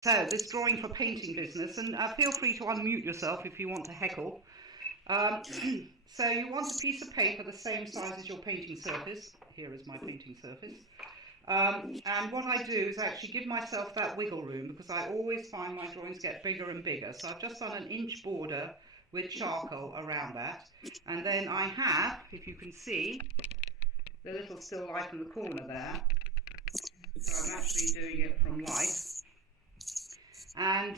So, this drawing for painting business, and feel free to unmute yourself if you want to heckle. So you want a piece of paper the same size as your painting surface. Here is my painting surface. And what I do is actually give myself that wiggle room, because I always find my drawings get bigger and bigger. So I've just done an inch border with charcoal around that. And then I have, if you can see, the little still life in the corner there. So I'm actually doing it from light. And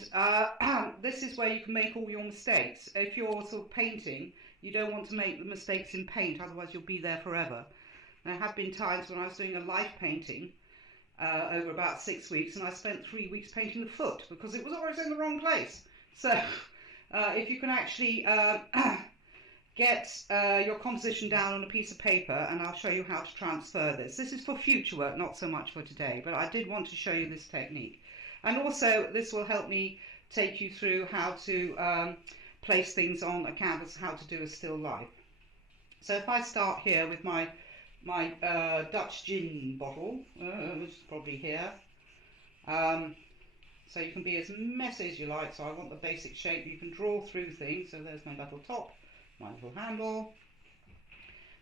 this is where you can make all your mistakes. If you're sort of painting, you don't want to make the mistakes in paint, otherwise you'll be there forever. There have been times when I was doing a life painting over about 6 weeks, and I spent 3 weeks painting the foot because it was always in the wrong place. So if you can actually get your composition down on a piece of paper, and I'll show you how to transfer this. This is for future work, not so much for today, but I did want to show you this technique. And also this will help me take you through how to place things on a canvas, how to do a still life. So if I start here with my Dutch gin bottle, which is probably here. So you can be as messy as you like, so I want the basic shape. You can draw through things, so there's my little top, my little handle.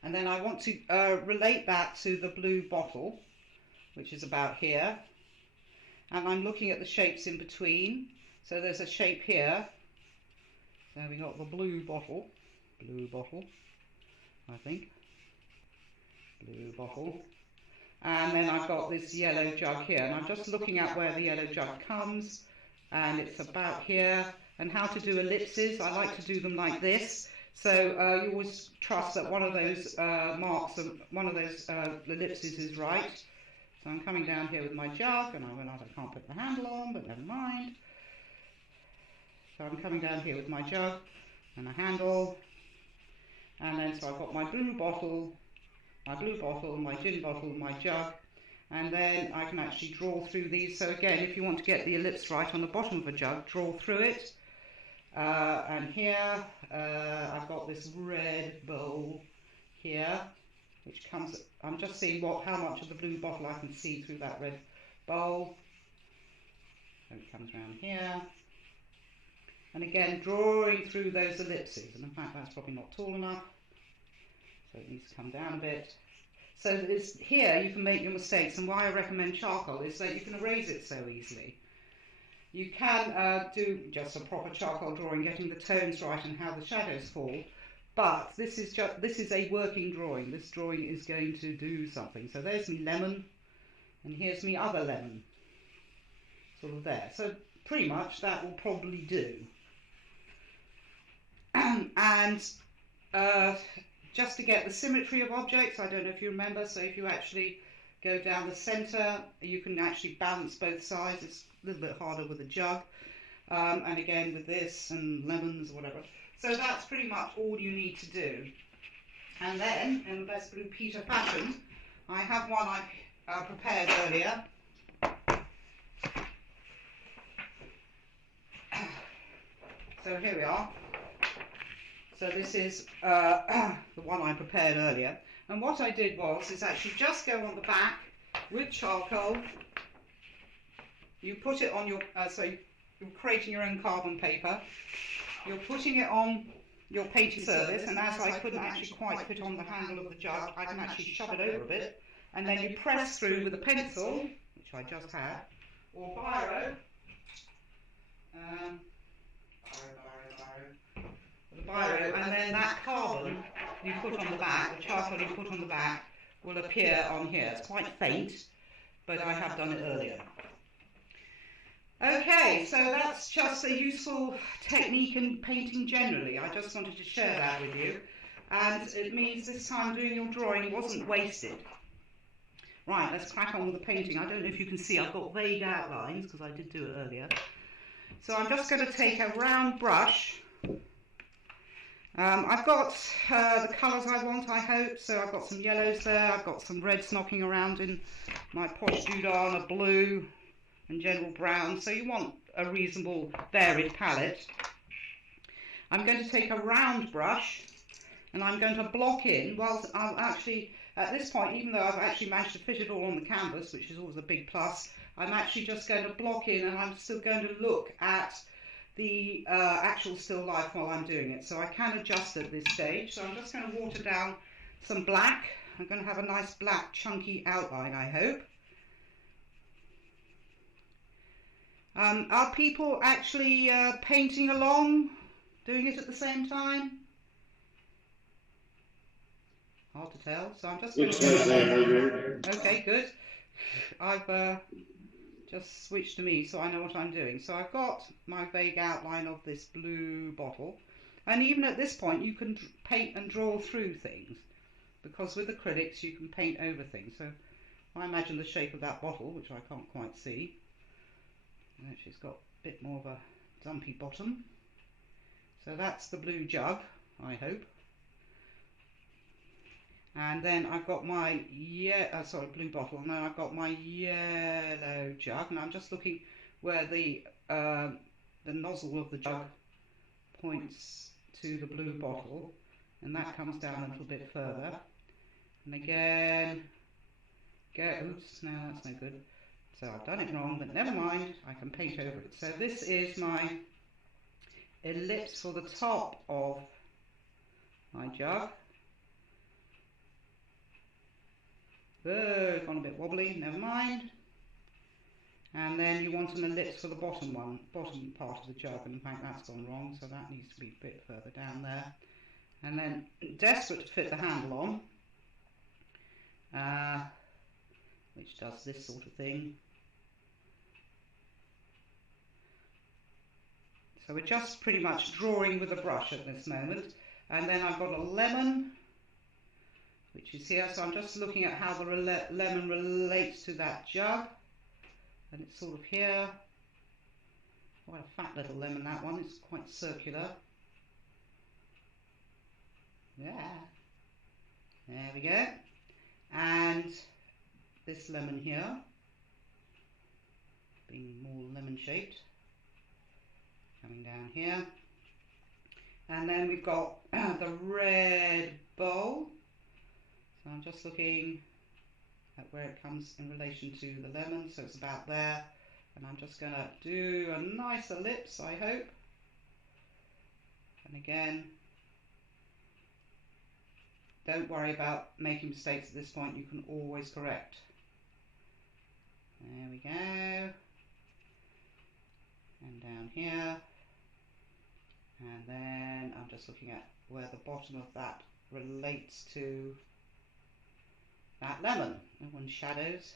And then I want to relate that to the blue bottle, which is about here. And I'm looking at the shapes in between. So there's a shape here. So we got the blue bottle, I think. Blue bottle. And then I've got this yellow jug here. And I'm just looking at where the yellow jug comes. And it's about here. And how to do ellipses. I like to do them like this. So you always trust that one of those marks, one of those ellipses is right. So I'm coming down here with my jug, and I realise I can't put the handle on, but never mind. So I'm coming down here with my jug and a handle, and then so I've got my blue bottle, my gin bottle, my jug, and then I can actually draw through these. So again, if you want to get the ellipse right on the bottom of a jug, draw through it. And here I've got this red bowl here, which comes, I'm just seeing how much of the blue bottle I can see through that red bowl. So it comes around here. And again, drawing through those ellipses. And in fact, that's probably not tall enough. So it needs to come down a bit. So this, here you can make your mistakes. And why I recommend charcoal is that you can erase it so easily. You can do just a proper charcoal drawing, getting the tones right and how the shadows fall. But this is a working drawing. This drawing is going to do something. So there's me lemon, and here's me other lemon, sort of there. So pretty much that will probably do. And just to get the symmetry of objects, I don't know if you remember, so if you actually go down the centre, you can actually balance both sides. It's a little bit harder with a jug. And again with this and lemons or whatever. So that's pretty much all you need to do. And then, in the best Blue Peter fashion, I have one I prepared earlier. So here we are. So this is the one I prepared earlier. And what I did is actually just go on the back with charcoal. You put it on your, so you're creating your own carbon paper. You're putting it on your painting surface, and as I couldn't actually quite fit on the handle of the jug, I can actually shove it over a bit, and then you press through with a pencil, which I just had, or biro, with a biro, and then that carbon you put on the back, the charcoal you put on the back, will appear on here. It's quite faint, but I have done it earlier. Okay, so that's just a useful technique in painting generally. I just wanted to share that with you. And it means this time doing your drawing wasn't wasted. Right, let's crack on with the painting. I don't know if you can see, I've got vague outlines because I did do it earlier. So I'm just going to take a round brush. I've got the colours I want, I hope. So I've got some yellows there, I've got some reds knocking around in my posh doodah, a blue, and general brown, so you want a reasonable varied palette. I'm going to take a round brush and I'm going to block in, whilst I'll actually at this point, even though I've actually managed to fit it all on the canvas, which is always a big plus, I'm actually just going to block in, and I'm still going to look at the actual still life while I'm doing it. So I can adjust at this stage. So I'm just going to water down some black. I'm going to have a nice black chunky outline, I hope. Are people actually painting along, doing it at the same time? Hard to tell. So I'm just going to... Okay, good. I've just switched to me so I know what I'm doing. So I've got my vague outline of this blue bottle. And even at this point you can paint and draw through things, because with acrylics you can paint over things. So I imagine the shape of that bottle, which I can't quite see. She's got a bit more of a dumpy bottom. So that's the blue jug, I hope. And then I've got my blue bottle. Now I've got my yellow jug, and I'm just looking where the nozzle of the jug points to the blue bottle, and that comes down a little bit further. And again, oops, no, that's no good. So I've done it wrong, but never mind, I can paint over it. So this is my ellipse for the top of my jug. Oh, it's gone a bit wobbly, never mind. And then you want an ellipse for the bottom part of the jug, and in fact that's gone wrong, so that needs to be a bit further down there. And then, desperate to fit the handle on, which does this sort of thing. So we're just pretty much drawing with a brush at this moment. And then I've got a lemon, which is here. So I'm just looking at how the lemon relates to that jug. And it's sort of here. Quite a fat little lemon, that one. It's quite circular. Yeah. There we go. And this lemon here, being more lemon shaped, coming down here. And then we've got the red bowl. So I'm just looking at where it comes in relation to the lemon, so it's about there. And I'm just going to do a nice ellipse, I hope. And again, don't worry about making mistakes at this point, you can always correct. There we go. And down here. And then I'm just looking at where the bottom of that relates to that lemon. And shadows.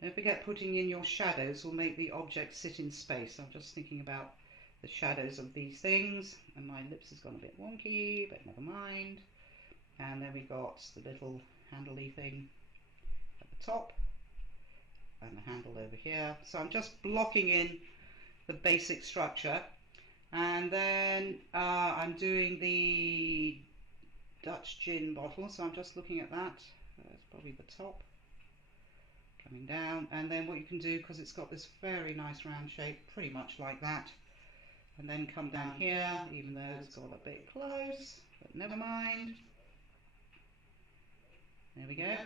Don't forget, putting in your shadows will make the object sit in space. I'm just thinking about the shadows of these things. And my lips has gone a bit wonky, but never mind. And then we've got the little handly thing at the top. And the handle over here. So I'm just blocking in the basic structure. And then I'm doing the Dutch gin bottle, so I'm just looking at that. That's probably the top. Coming down, and then what you can do, because it's got this very nice round shape, pretty much like that. And then come down here, even though it's got a bit close, but never mind. There we go.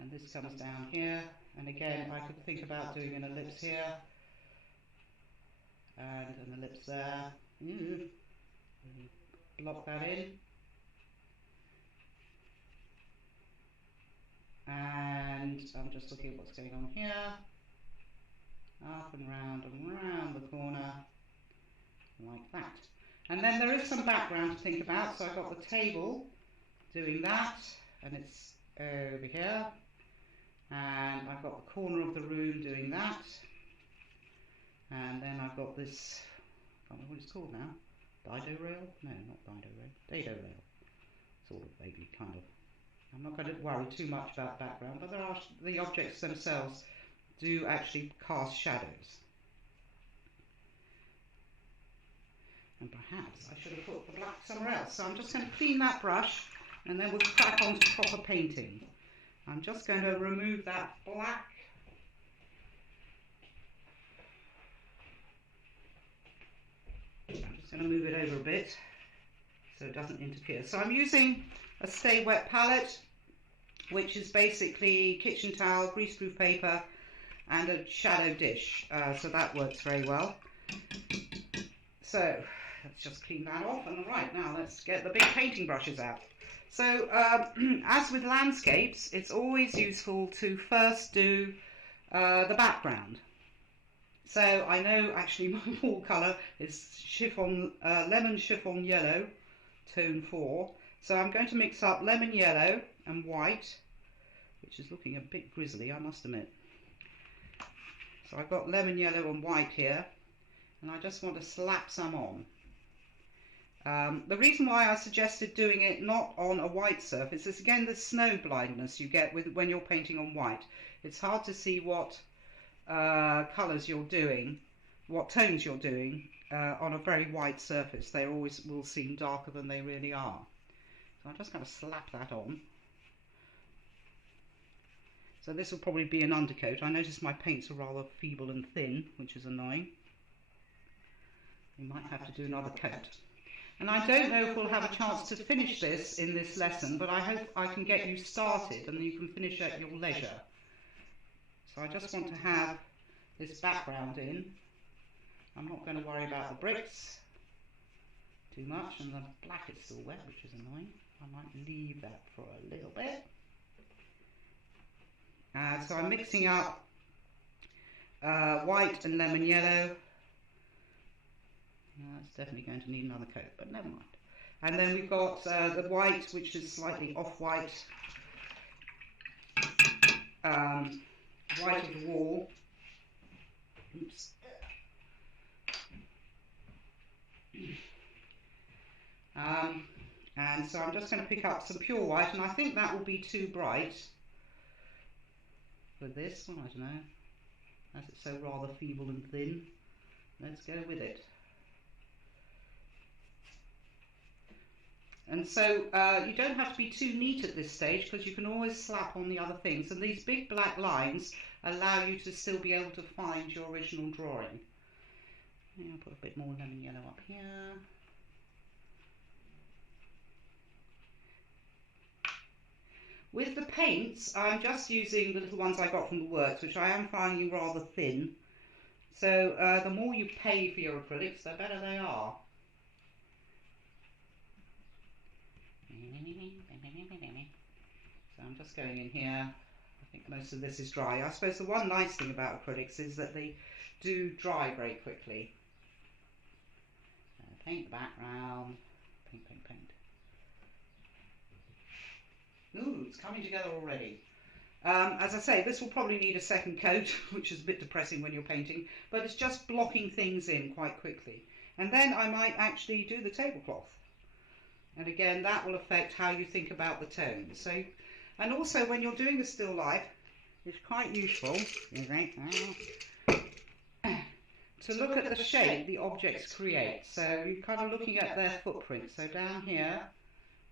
And this comes down here, and again I could think about doing an ellipse here. And an ellipse there. Block that in. And I'm just looking at what's going on here. Up and round the corner. Like that. And then there is some background to think about. So I've got the table doing that. And it's over here. And I've got the corner of the room doing that. And then I've got this, I don't know what it's called now, Dido rail? No, not Dido rail, Dado rail. Sort of, vaguely, kind of. I'm not going to worry too much about background, but the objects themselves do actually cast shadows. And perhaps I should have put the black somewhere else. So I'm just going to clean that brush, and then we'll crack on to proper painting. I'm just going to remove that black. I'm just going to move it over a bit so it doesn't interfere. So I'm using a stay wet palette, which is basically kitchen towel, greaseproof paper, and a shadow dish. So that works very well. So let's just clean that off. And right, now let's get the big painting brushes out. So as with landscapes, it's always useful to first do the background. So I know actually my wall colour is lemon chiffon yellow, tone 4. So I'm going to mix up lemon yellow and white, which is looking a bit grizzly, I must admit. So I've got lemon yellow and white here, and I just want to slap some on. The reason why I suggested doing it not on a white surface is, again, the snow blindness you get when you're painting on white. It's hard to see what colours you're doing, what tones you're doing on a very white surface. They always will seem darker than they really are. So I'm just going to slap that on. So this will probably be an undercoat. I notice my paints are rather feeble and thin, which is annoying. We might have to do another coat. And I don't know if we'll have a chance to finish this in this lesson, but I hope I can get you started and you can finish at your leisure. So I just want to have this background in. I'm not going to worry about the bricks too much, and the black is still wet, which is annoying. I might leave that for a little bit. So I'm mixing up white and lemon yellow. That's definitely going to need another coat, but never mind. And then we've got the white, which is slightly off-white, white of the wall. Oops. And so I'm just going to pick up some pure white, and I think that will be too bright for this one. I don't know, as it's so rather feeble and thin. Let's go with it. And so you don't have to be too neat at this stage, because you can always slap on the other things, and these big black lines allow you to still be able to find your original drawing. I'll put a bit more lemon yellow up here. With the paints, I'm just using the little ones I got from the works, which I am finding rather thin. So the more you pay for your acrylics, the better they are. So I'm just going in here. I think most of this is dry. I suppose the one nice thing about acrylics is that they do dry very quickly. Paint the background. Paint, paint, paint. Ooh, it's coming together already. As I say, this will probably need a second coat, which is a bit depressing when you're painting, but it's just blocking things in quite quickly. And then I might actually do the tablecloth. And again, that will affect how you think about the tones. So, and also when you're doing a still life, it's quite useful to look at the shape the objects create. So you're kind of looking at their footprint. So down here,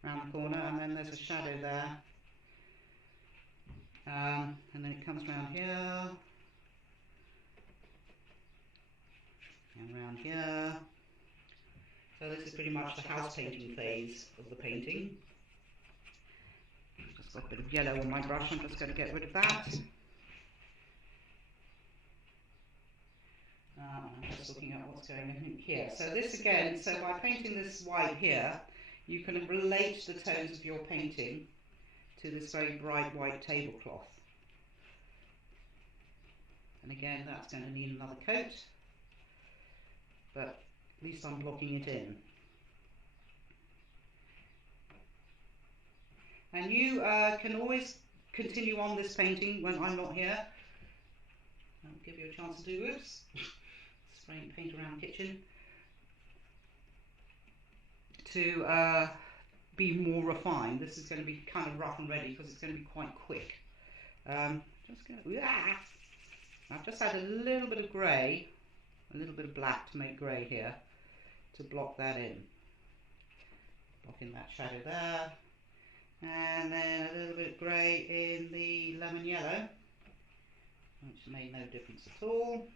around the corner, and then there's a shadow there. And then it comes around here, and around here. So this is pretty much the house painting phase of the painting. Just got a bit of yellow on my brush, I'm just going to get rid of that. I'm just looking at what's going on here. So this again, so by painting this white here, you can relate the tones of your painting to this very bright white tablecloth. And again, that's going to need another coat, but at least I'm blocking it in. And you can always continue on this painting when I'm not here. I'll give you a chance to do oops. Spraying paint around the kitchen. To be more refined. This is going to be kind of rough and ready because it's going to be quite quick. I've just had a little bit of grey, a little bit of black to make grey here, to block that in. Blocking that shadow there. And then a little bit of grey in the lemon yellow, which made no difference at all.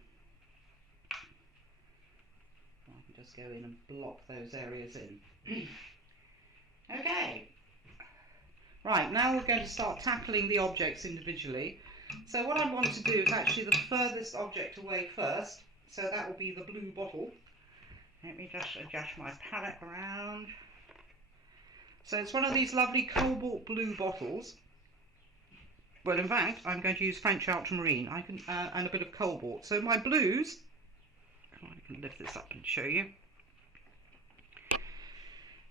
I can just go in and block those areas in. Okay. Right, now we're going to start tackling the objects individually. So what I want to do is actually the furthest object away first. So that will be the blue bottle. Let me just adjust my palette around. So it's one of these lovely cobalt blue bottles. Well, in fact, I'm going to use French ultramarine and a bit of cobalt. So my blues, I can lift this up and show you.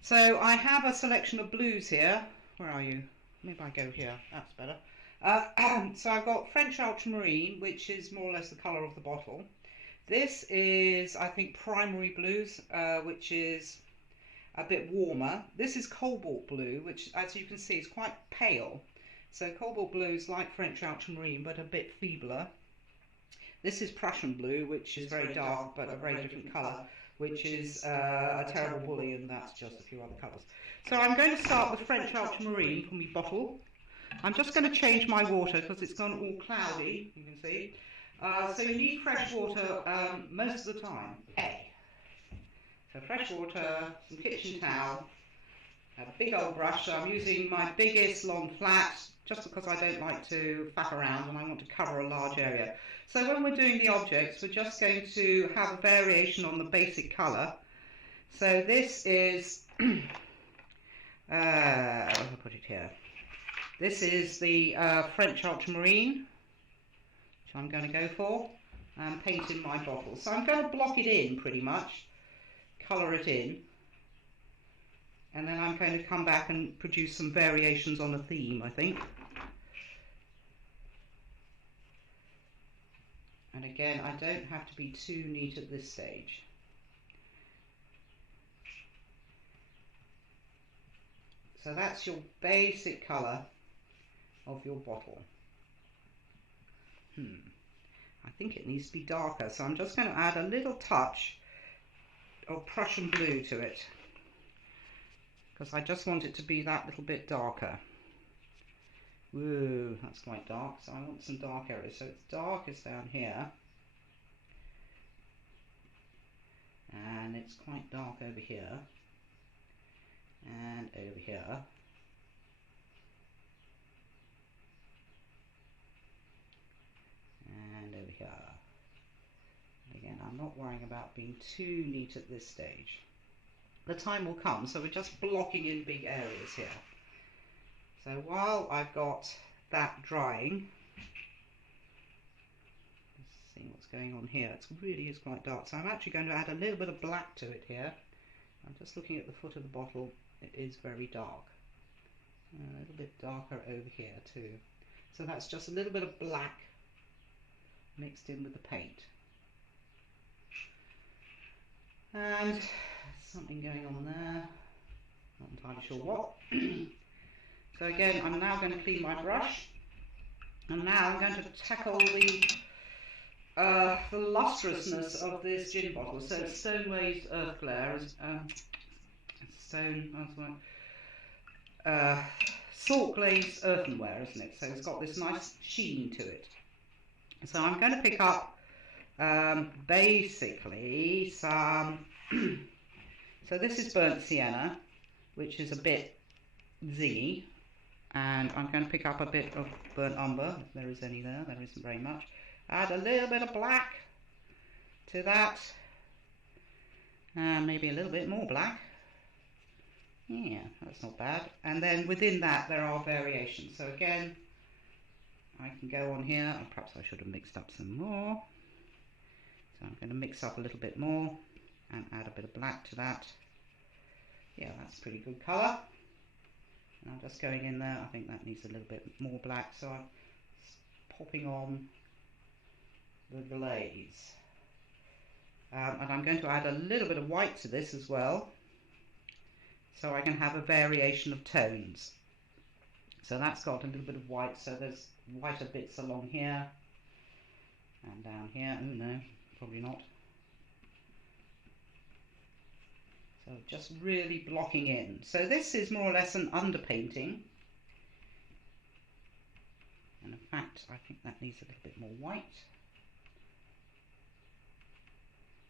So I have a selection of blues here. Where are you? Maybe I go here. That's better. So I've got French ultramarine, which is more or less the colour of the bottle. This is, I think, primary blues, which is a bit warmer. This is cobalt blue, which, as you can see, is quite pale. So cobalt blue is like French ultramarine, but a bit feebler. This is Prussian blue, which is very dark, but a very different colour, which is a terrible bully, and that's just a few other colours. So I'm going to start with French ultramarine for my bottle. I'm just going to change my water because it's gone all cloudy, you can see. So you need fresh water most of the time. So fresh water, some kitchen towel, a big old brush. So I'm using my biggest long flat just because I don't like to faff around and I want to cover a large area. So when we're doing the objects, we're just going to have a variation on the basic colour. So this is, I'll put it here. This is the French ultramarine, which I'm going to go for, and paint in my bottle. So I'm going to block it in pretty much, colour it in, and then I'm going to come back and produce some variations on a theme, I think. And again, I don't have to be too neat at this stage. So that's your basic colour of your bottle. I think it needs to be darker, so I'm just going to add a little touch of Prussian blue to it, because I just want it to be that little bit darker. Whoa, that's quite dark, so I want some dark areas. So it's darkest down here, and it's quite dark over here, and over here. And over here. Again, I'm not worrying about being too neat at this stage. The time will come, so we're just blocking in big areas here. So while I've got that drying, let's see what's going on here. It really is quite dark, so I'm actually going to add a little bit of black to it here. I'm just looking at the foot of the bottle. It is very dark. A little bit darker over here too. So that's just a little bit of black mixed in with the paint. And something going on there, not entirely sure what. So again, I'm now going to clean my brush, and now I'm going to tackle the lustrousness of this gin bottle. So it's stone glazed earthenware, salt glazed earthenware, isn't it? So it's got this nice sheen to it. So I'm going to pick up basically some, so this is burnt sienna, which is a bit zingy, and I'm going to pick up a bit of burnt umber, if there is any there. There isn't very much. Add a little bit of black to that, and maybe a little bit more black. Yeah, that's not bad. And then within that there are variations. So again, I can go on here, and perhaps I should have mixed up some more. So I'm going to mix up a little bit more and add a bit of black to that. Yeah, that's a pretty good colour. And I'm just going in there. I think that needs a little bit more black, so I'm popping on the glaze. And I'm going to add a little bit of white to this as well, so I can have a variation of tones. So that's got a little bit of white, so there's whiter bits along here and down here. Oh no, probably not. So just really blocking in. So this is more or less an underpainting. And in fact, I think that needs a little bit more white.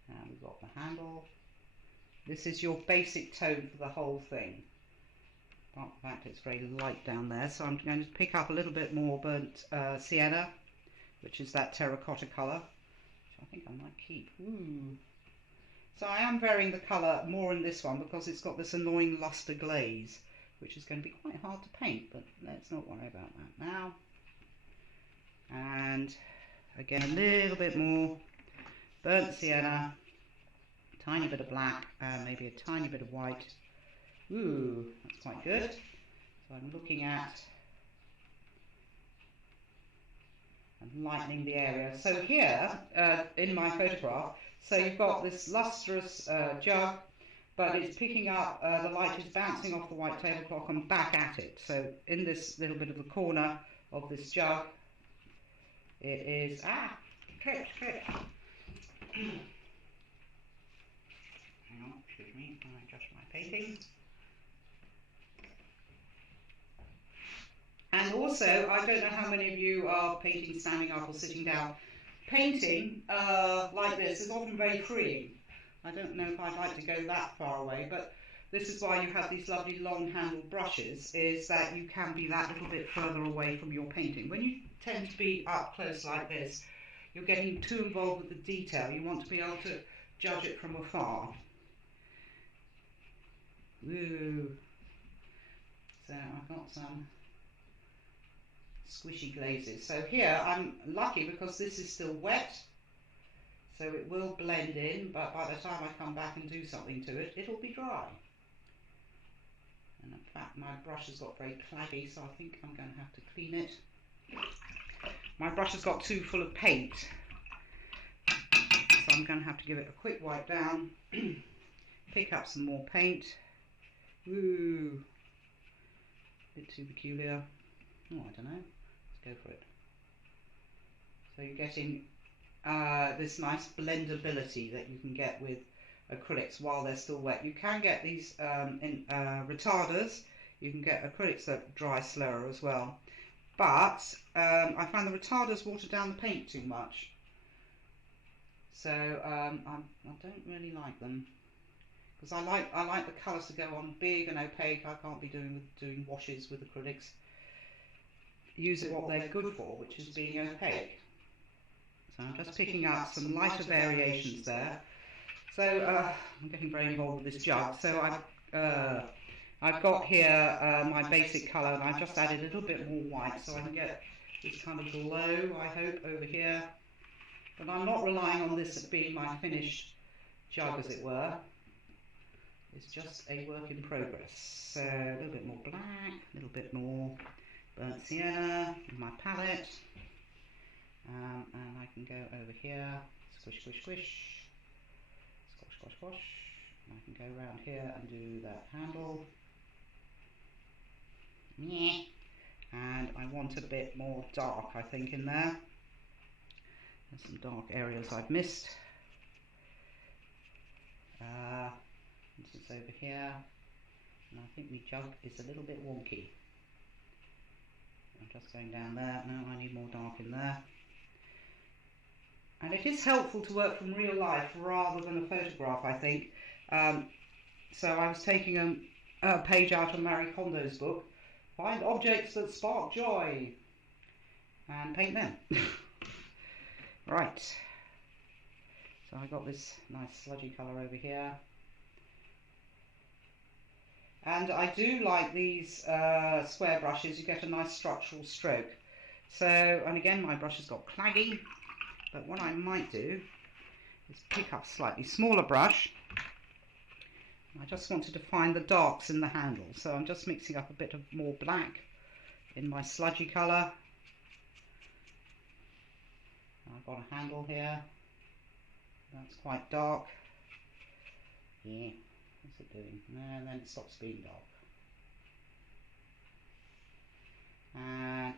And we've got the handle. This is your basic tone for the whole thing. Apart from the fact it's very light down there, so I'm going to pick up a little bit more burnt sienna, which is that terracotta colour, which I think I might keep. Ooh. So I am varying the colour more in this one because it's got this annoying lustre glaze, which is going to be quite hard to paint, but let's not worry about that now. And again, a little bit more burnt sienna, tiny bit of black, maybe a tiny bit of white. Ooh, that's quite good. So I'm looking at and lightening the area. So here, in my photograph, so you've got this lustrous jug, but it's picking up, the light is bouncing off the white tablecloth and back at it. So in this little bit of the corner of this jug, it is, click. Hang on, excuse me, I adjust my painting. And also, I don't know how many of you are painting standing up or sitting down. Painting like this is often very freeing. I don't know if I'd like to go that far away, but this is why you have these lovely long-handled brushes, is that you can be that little bit further away from your painting. When you tend to be up close like this, you're getting too involved with the detail. You want to be able to judge it from afar. Woo! So I've got some squishy glazes. So here I'm lucky because this is still wet, so it will blend in, but by the time I come back and do something to it, it'll be dry. And in fact my brush has got very claggy, so I think I'm going to have to clean it. My brush has got too full of paint, so I'm going to have to give it a quick wipe down, pick up some more paint. Ooh, a bit too peculiar. Oh, I don't know. Let's go for it. So you're getting this nice blendability that you can get with acrylics while they're still wet. You can get these in retarders. You can get acrylics that dry slower as well. But I find the retarders water down the paint too much. So I don't really like them. Because I like the colours to go on big and opaque. I can't be doing washes with acrylics. Use it what they're good for, which is being opaque. So I'm just picking up some lighter variations there. So I'm getting very involved with this jug. So I've got here my basic colour, and I've just added a little bit more white so I can get this kind of glow, I hope, over here. But I'm not relying on this as being my finished jug, as it were. It's just a work in progress. So a little bit more black, a little bit more burnt sienna in my palette, and I can go over here, squish, squish, squish, squash, squash, squash, and I can go around here and do that handle. Yeah. And I want a bit more dark, I think, in there. There's some dark areas I've missed. This is over here, and I think my jug is a little bit wonky. I'm just going down there. No, I need more dark in there. And it is helpful to work from real life rather than a photograph, I think. So I was taking a page out of Marie Kondo's book, Find Objects That Spark Joy, and paint them. Right. So I got this nice sludgy colour over here. And I do like these square brushes. You get a nice structural stroke. So, and again, my brush has got clagging, but what I might do is pick up a slightly smaller brush. I just wanted to find the darks in the handle, so I'm just mixing up a bit of more black in my sludgy colour. I've got a handle here. That's quite dark. Yeah. What's it doing? And then it stops being dark. And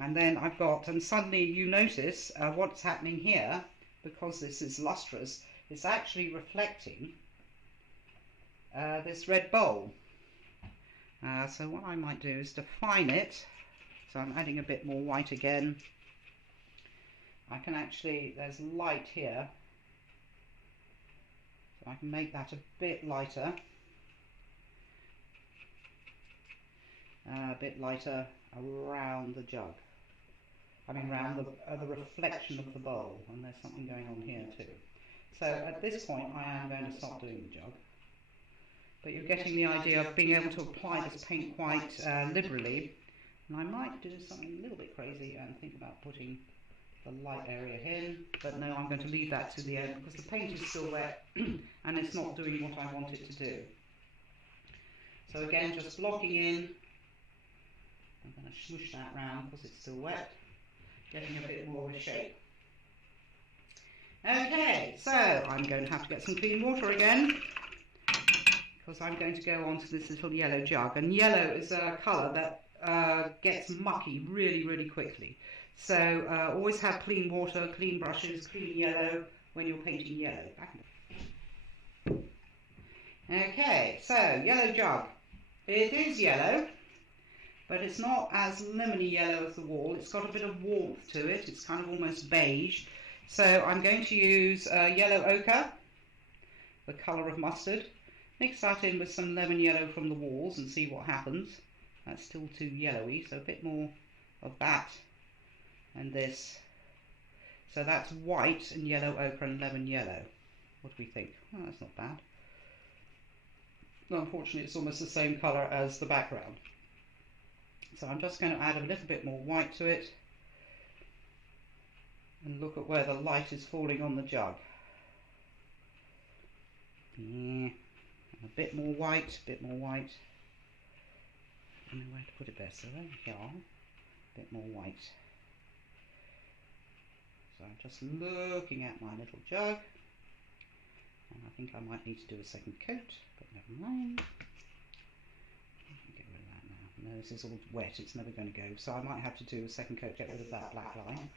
and then I've got, and suddenly you notice what's happening here, because this is lustrous, it's actually reflecting this red bowl. So what I might do is define it. So I'm adding a bit more white again. I can actually, there's light here. I can make that a bit lighter. a bit lighter around the jug. I mean around the reflection of the bowl, and there's something going on here too. So at this point I am going to stop doing the jug. But you're getting the idea of being able to apply this paint quite liberally. And I might do something a little bit crazy and think about putting the light area in, but no, I'm going to leave that to the end because the paint is still wet and it's not doing what I want it to do. So again, just blocking in. I'm going to smoosh that round because it's still wet, getting a bit more of a shape. Okay, so I'm going to have to get some clean water again, because I'm going to go on to this little yellow jug, and yellow is a colour that gets mucky really, really quickly. So always have clean water, clean brushes, clean yellow when you're painting yellow. Okay, so yellow jug. It is yellow, but it's not as lemony yellow as the wall. It's got a bit of warmth to it. It's kind of almost beige. So I'm going to use yellow ochre, the colour of mustard. Mix that in with some lemon yellow from the walls and see what happens. That's still too yellowy, so a bit more of that and this. So that's white and yellow ochre and lemon yellow. What do we think? Oh, that's not bad. Unfortunately, it's almost the same colour as the background. So I'm just going to add a little bit more white to it and look at where the light is falling on the jug. Yeah. A bit more white, a bit more white. I don't know where to put it best, so there we go. A bit more white. So I'm just looking at my little jug, and I think I might need to do a second coat, but never mind. Get rid of that now. No, this is all wet, it's never going to go, so I might have to do a second coat, get rid of that black line.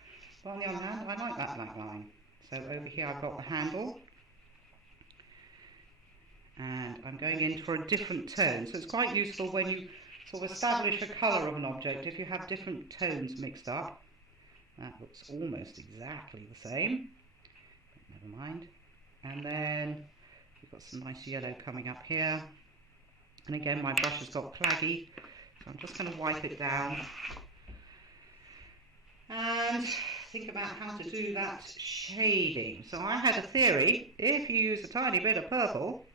But on the other hand, I like that black line. So over here I've got the handle, and I'm going in for a different tone. So it's quite useful when you sort of establish a colour of an object, if you have different tones mixed up. That looks almost exactly the same, but never mind. And then we've got some nice yellow coming up here. And again, my brush has got claggy, so I'm just going to wipe it down and think about how to do that shading. So I had a theory, if you use a tiny bit of purple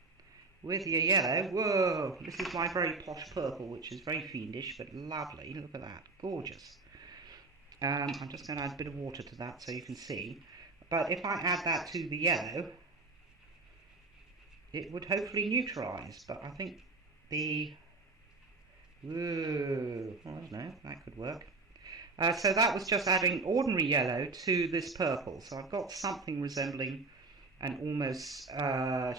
with your yellow, whoa, this is my very posh purple, which is very fiendish but lovely. Look at that, gorgeous. I'm just going to add a bit of water to that so you can see. But if I add that to the yellow, it would hopefully neutralise. But I think the, whoa, I don't know, that could work. So that was just adding ordinary yellow to this purple. So I've got something resembling an almost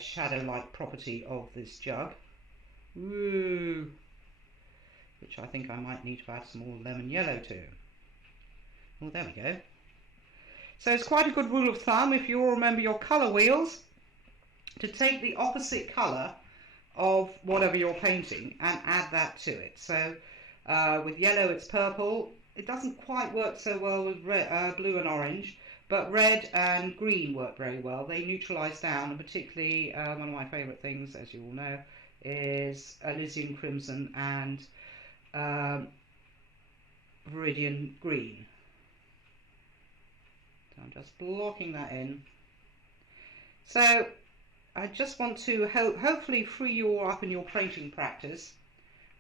shadow-like property of this jug. Woo! Which I think I might need to add some more lemon yellow to. Well, there we go. So it's quite a good rule of thumb, if you all remember your colour wheels, to take the opposite colour of whatever you're painting and add that to it. So with yellow it's purple. It doesn't quite work so well with red, blue and orange, but red and green work very well. They neutralise down, and particularly one of my favourite things, as you all know, is Elysian Crimson and Viridian Green. So I'm just blocking that in. So I just want to hopefully free you all up in your painting practice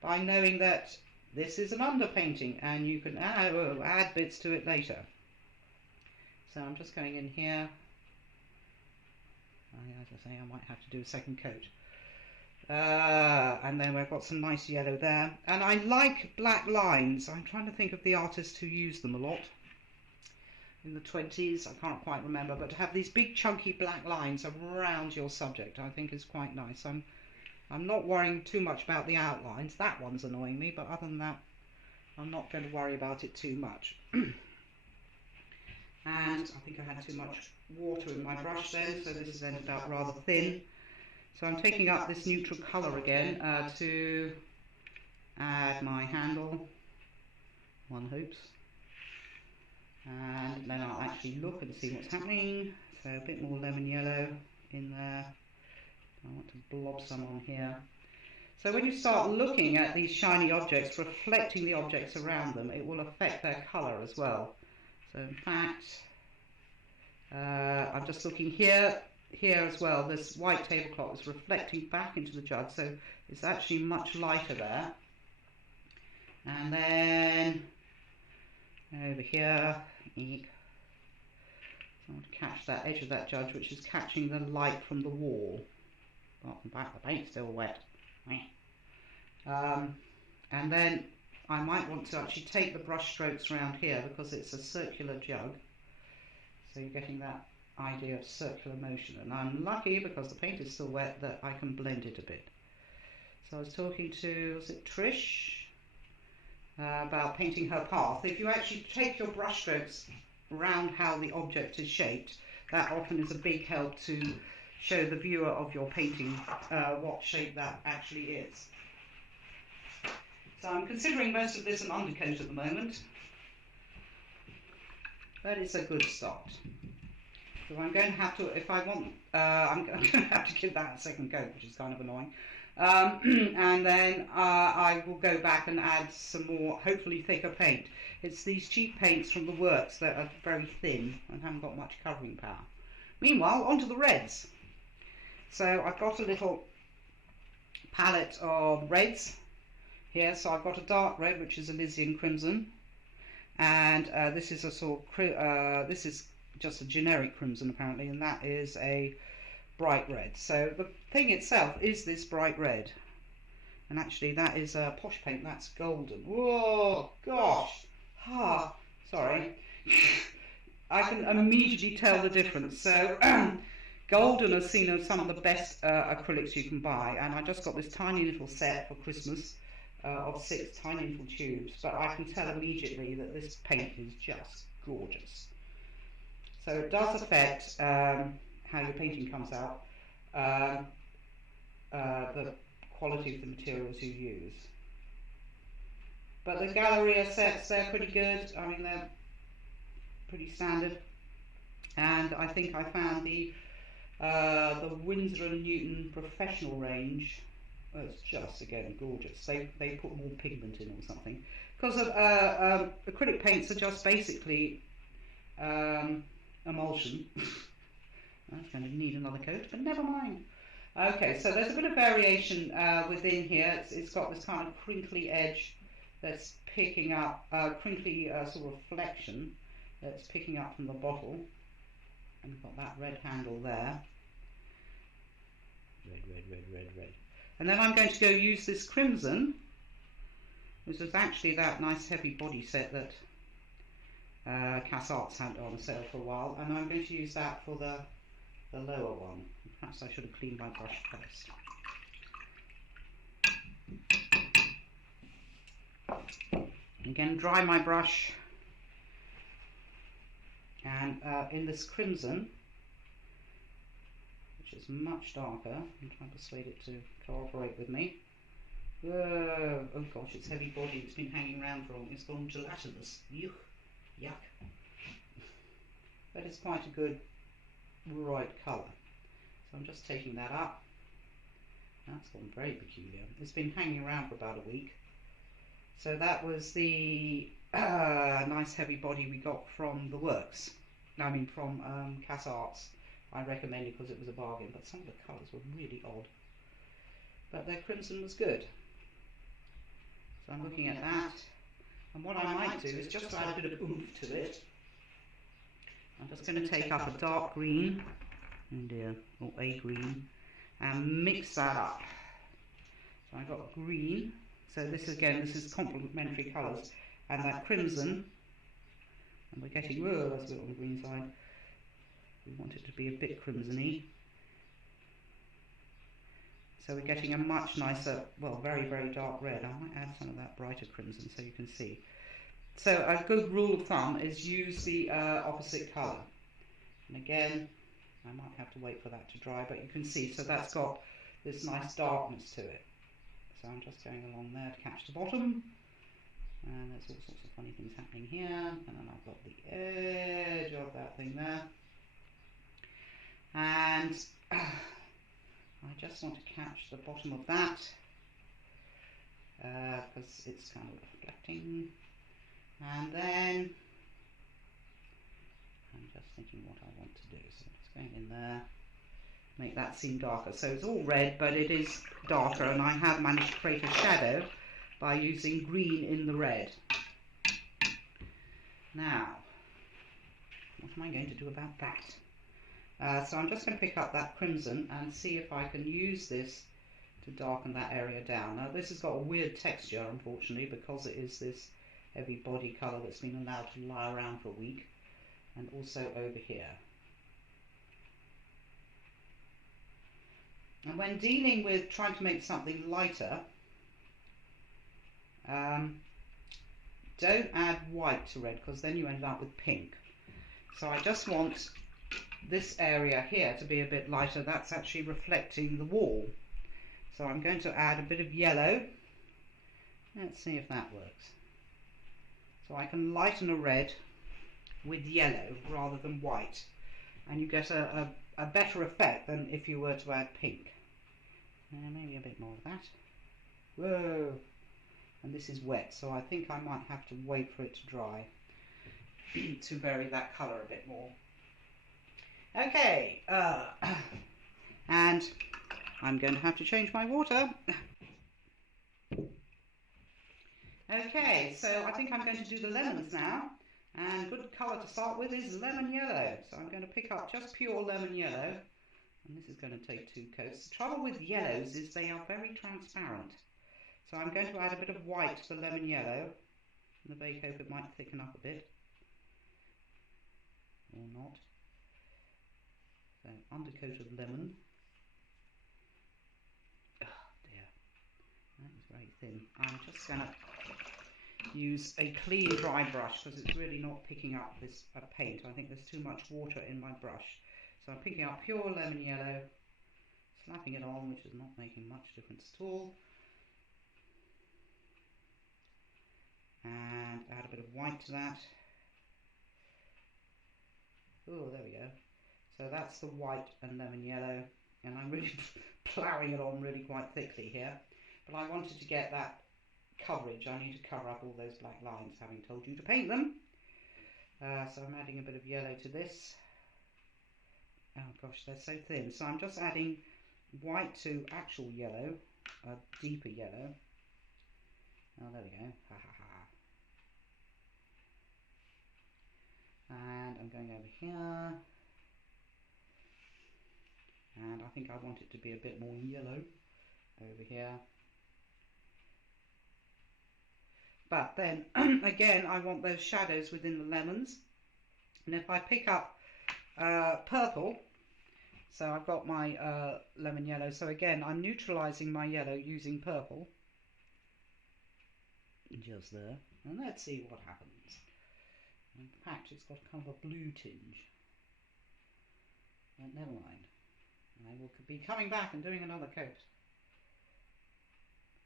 by knowing that this is an underpainting and you can add bits to it later. So I'm just going in here. As I say, I might have to do a second coat. And then we've got some nice yellow there. And I like black lines. I'm trying to think of the artist who used them a lot in the 20s. I can't quite remember. But to have these big chunky black lines around your subject, I think is quite nice. I'm not worrying too much about the outlines. That one's annoying me, but other than that, I'm not going to worry about it too much. And I think I had too much water in my brush then, so this has ended up rather thin. So I'm taking up this neutral colour again to add my handle, one hopes. And then I'll actually look and see what's happening. So a bit more lemon yellow in there. I want to blob some on here. So when you start looking at these shiny objects, reflecting the objects around them, it will affect their colour as well. So in fact, I'm just looking here as well. This white tablecloth is reflecting back into the jug, so it's actually much lighter there. And then over here, I want to catch that edge of that jug, which is catching the light from the wall. Apart from that, the paint's still wet. And then I might want to actually take the brush strokes around here because it's a circular jug. So you're getting that idea of circular motion. And I'm lucky because the paint is still wet that I can blend it a bit. So I was talking to, was it Trish? About painting her path. If you actually take your brush strokes around how the object is shaped, that often is a big help to show the viewer of your painting what shape that actually is. So I'm considering most of this an undercoat at the moment, but it's a good start. So I'm going to have to, if I want, I'm going to have to give that a second coat, which is kind of annoying. And then I will go back and add some more, hopefully thicker paint. It's these cheap paints from the works that are very thin and haven't got much covering power. Meanwhile, onto the reds. So I've got a little palette of reds here. So I've got a dark red, which is Elysian crimson, and this is a sort of this is just a generic crimson apparently, and that is a bright red. So the thing itself is this bright red, and actually that is a posh paint, that's golden. Whoa, gosh, sorry. I can immediately tell the difference. So golden is seen as some of the best acrylics you can buy, and I just got this tiny little set for Christmas of 6 tiny little tubes, but I can tell immediately that this paint is just gorgeous. So it does affect how your painting comes out, the quality of the materials you use. But the Galleria sets, they're pretty good. I mean, they're pretty standard. And I think I found the Winsor & Newton professional range. Well, it's just, again, gorgeous. They put more pigment in or something. Because acrylic paints are just basically emulsion. That's going to need another coat, but never mind. Okay, so there's a bit of variation within here. It's got this kind of crinkly edge that's picking up, crinkly sort of reflection that's picking up from the bottle. And we've got that red handle there. Red. And then I'm going to go use this crimson, which is actually that nice heavy body set that Cass Arts had on sale for a while, and I'm going to use that for the lower one. Perhaps I should have cleaned my brush first. Again, dry my brush, and in this crimson, which is much darker, I'm trying to persuade it to cooperate with me. Oh gosh, it's heavy body, it's been hanging around for long, it's gone gelatinous. Yuck. But it's quite a good bright colour. So I'm just taking that up. That's gone very peculiar. It's been hanging around for about a week. So that was the nice heavy body we got from the works. I mean from Cass Arts. I recommend it because it was a bargain, but some of the colours were really odd. But their crimson was good. So I'm looking at that. And what I might do is just add a bit of oomph to it. I'm just going to take up a dark green, or a green, and mix that up. So I've got green, so this is complementary colours, and that crimson, and we're getting, that's a bit on the green side, we want it to be a bit crimsony. So we're getting a much nicer, well, very, very dark red. I might add some of that brighter crimson so you can see. So a good rule of thumb is use the opposite colour. And again, I might have to wait for that to dry, but you can see, so that's got this nice darkness to it. So I'm just going along there to catch the bottom. And there's all sorts of funny things happening here. And then I've got the edge of that thing there. And I just want to catch the bottom of that. because it's kind of reflecting. And then I'm just thinking what I want to do, so it's going in there, make that seem darker. So it's all red, but it is darker, and I have managed to create a shadow by using green in the red. Now, what am I going to do about that? So I'm just going to pick up that crimson and see if I can use this to darken that area down. Now this has got a weird texture, unfortunately, because it is this heavy body colour that's been allowed to lie around for a week, and also over here. And when dealing with trying to make something lighter, don't add white to red, because then you end up with pink. So I just want this area here to be a bit lighter. That's actually reflecting the wall. So I'm going to add a bit of yellow. Let's see if that works. So I can lighten a red with yellow rather than white, and you get a better effect than if you were to add pink. Maybe a bit more of that. Whoa! And this is wet, so I think I might have to wait for it to dry to vary that colour a bit more. Okay, and I'm going to have to change my water. Okay, so I think I'm going to do the lemons now, and good colour to start with is lemon yellow. So I'm going to pick up just pure lemon yellow, and this is going to take 2 coats. The trouble with yellows is they are very transparent. So I'm going to add a bit of white to the lemon yellow, and I very hope it might thicken up a bit, or not. So undercoat of lemon. Oh dear, that is very thin. I'm just going to use a clean dry brush because it's really not picking up this paint. I think there's too much water in my brush. So I'm picking up pure lemon yellow, slapping it on, which is not making much difference at all. And add a bit of white to that. Oh, there we go. So that's the white and lemon yellow, and I'm really ploughing it on really quite thickly here. But I wanted to get that coverage. I need to cover up all those black lines, having told you to paint them. So I'm adding a bit of yellow to this. Oh gosh, they're so thin. So I'm just adding white to actual yellow, a deeper yellow. Oh, there we go. Ha ha ha. And I'm going over here. And I think I want it to be a bit more yellow over here. But then, again, I want those shadows within the lemons. And if I pick up purple, so I've got my lemon yellow. So again, I'm neutralising my yellow using purple. Just there. And let's see what happens. In fact, it's got kind of a blue tinge. But never mind. I will be coming back and doing another coat.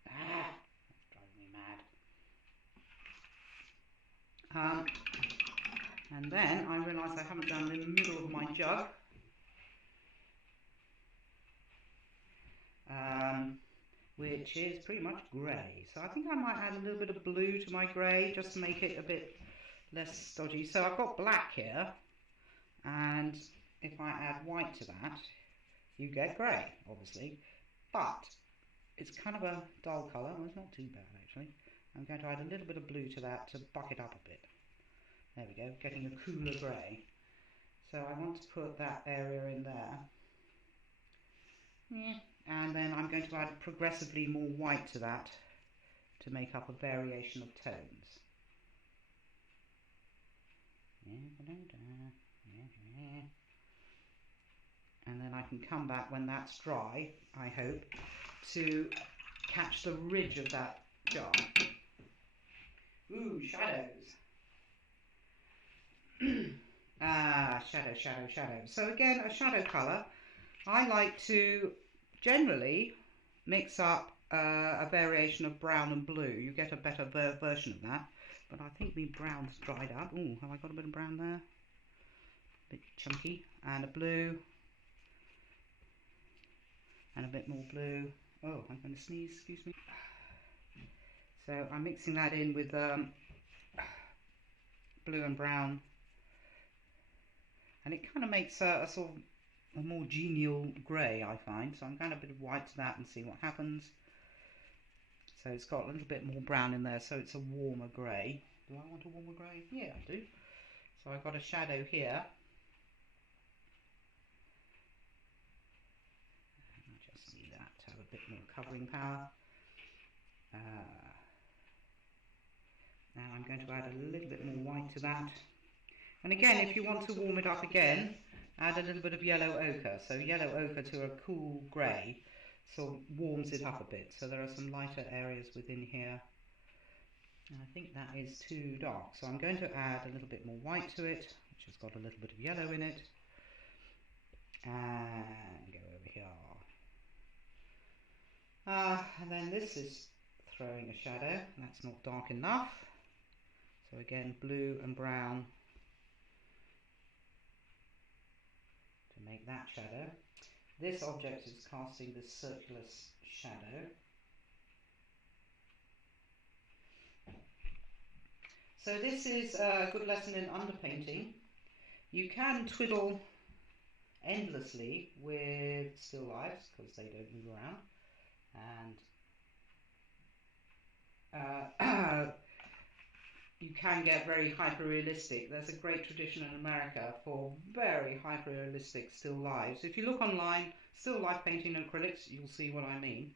Ah, that's driving me mad. And then I realise I haven't done the middle of my jug. Which is pretty much grey. So I think I might add a little bit of blue to my grey just to make it a bit less stodgy. So I've got black here, and if I add white to that, you get grey, obviously, but it's kind of a dull colour. Well, it's not too bad actually. I'm going to add a little bit of blue to that to buck it up a bit. There we go, getting a cooler grey. So I want to put that area in there. Yeah. And then I'm going to add progressively more white to that to make up a variation of tones. And then I can come back when that's dry, I hope, to catch the ridge of that jar. Ooh, shadows. Shadow, shadow, shadow. So again, a shadow colour. I like to generally mix up a variation of brown and blue. You get a better version of that. But I think the brown's dried up. Ooh, have I got a bit of brown there? A bit chunky. And a blue. And a bit more blue. Oh, I'm going to sneeze, excuse me. So I'm mixing that in with blue and brown, and it kind of makes a sort of a more genial grey, I find. So I'm going to add a bit of white to that and see what happens. So it's got a little bit more brown in there, so it's a warmer grey. Do I want a warmer grey? Yeah, I do. So I've got a shadow here. I just need that to have a bit more covering power. Now I'm going to add a little bit more white to that. And again, if you want to warm it up again, add a little bit of yellow ochre. So yellow ochre to a cool grey sort of warms it up a bit. So there are some lighter areas within here. And I think that is too dark. So I'm going to add a little bit more white to it, which has got a little bit of yellow in it. And go over here. And then this is throwing a shadow. That's not dark enough. So again, blue and brown to make that shadow. This object is casting this circular shadow. So this is a good lesson in underpainting. You can twiddle endlessly with still lifes because they don't move around, and you can get very hyper-realistic. There's a great tradition in America for very hyper-realistic still lifes. If you look online, still life painting and acrylics, you'll see what I mean.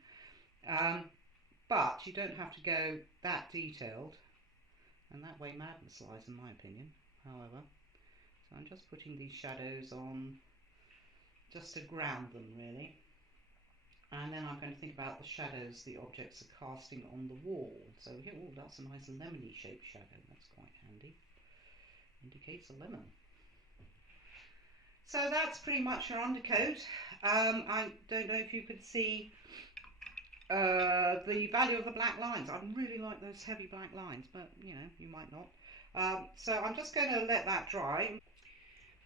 But you don't have to go that detailed, and that way madness lies, in my opinion, however. So I'm just putting these shadows on just to ground them, really. And then I'm going to think about the shadows the objects are casting on the wall. So here, oh, that's a nice lemony shaped shadow. That's quite handy. Indicates a lemon. So that's pretty much your undercoat. I don't know if you could see the value of the black lines. I really like those heavy black lines, but you know, you might not. So I'm just going to let that dry.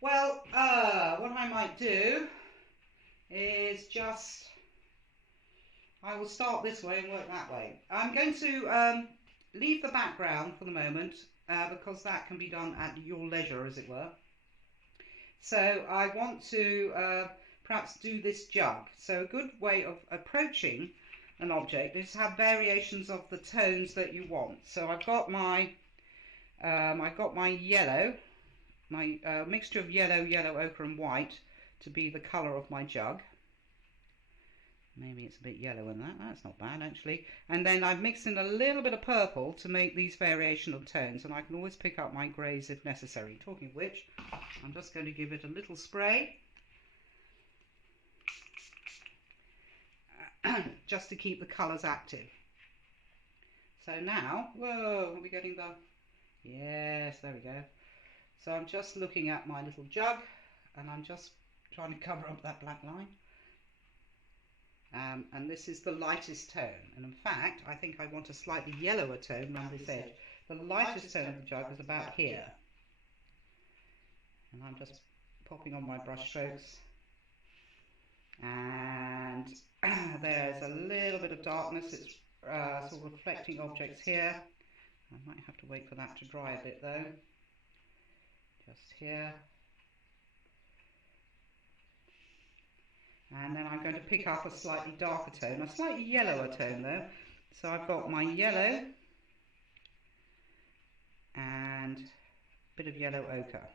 Well, what I might do is just... I will start this way and work that way. I'm going to leave the background for the moment because that can be done at your leisure, as it were. So I want to perhaps do this jug. So a good way of approaching an object is to have variations of the tones that you want. So I've got my yellow, my mixture of yellow, ochre and white to be the colour of my jug. Maybe it's a bit yellow in that. That's not bad, actually. And then I've mixed in a little bit of purple to make these variational tones, and I can always pick up my greys if necessary. Talking of which, I'm just going to give it a little spray just to keep the colours active. So now, whoa, are we getting the... Yes, there we go. So I'm just looking at my little jug, and I'm just trying to cover up that black line. And this is the lightest tone, and in fact I think I want a slightly yellower tone around this edge. The lightest tone of the jug is about here, and I'm just popping on my brush strokes, and there's a little bit of darkness. It's sort of reflecting objects here. I might have to wait for that to dry a bit though. Just here. And then I'm going to pick up a slightly darker tone, a slightly yellower tone though. So I've got my yellow and a bit of yellow ochre.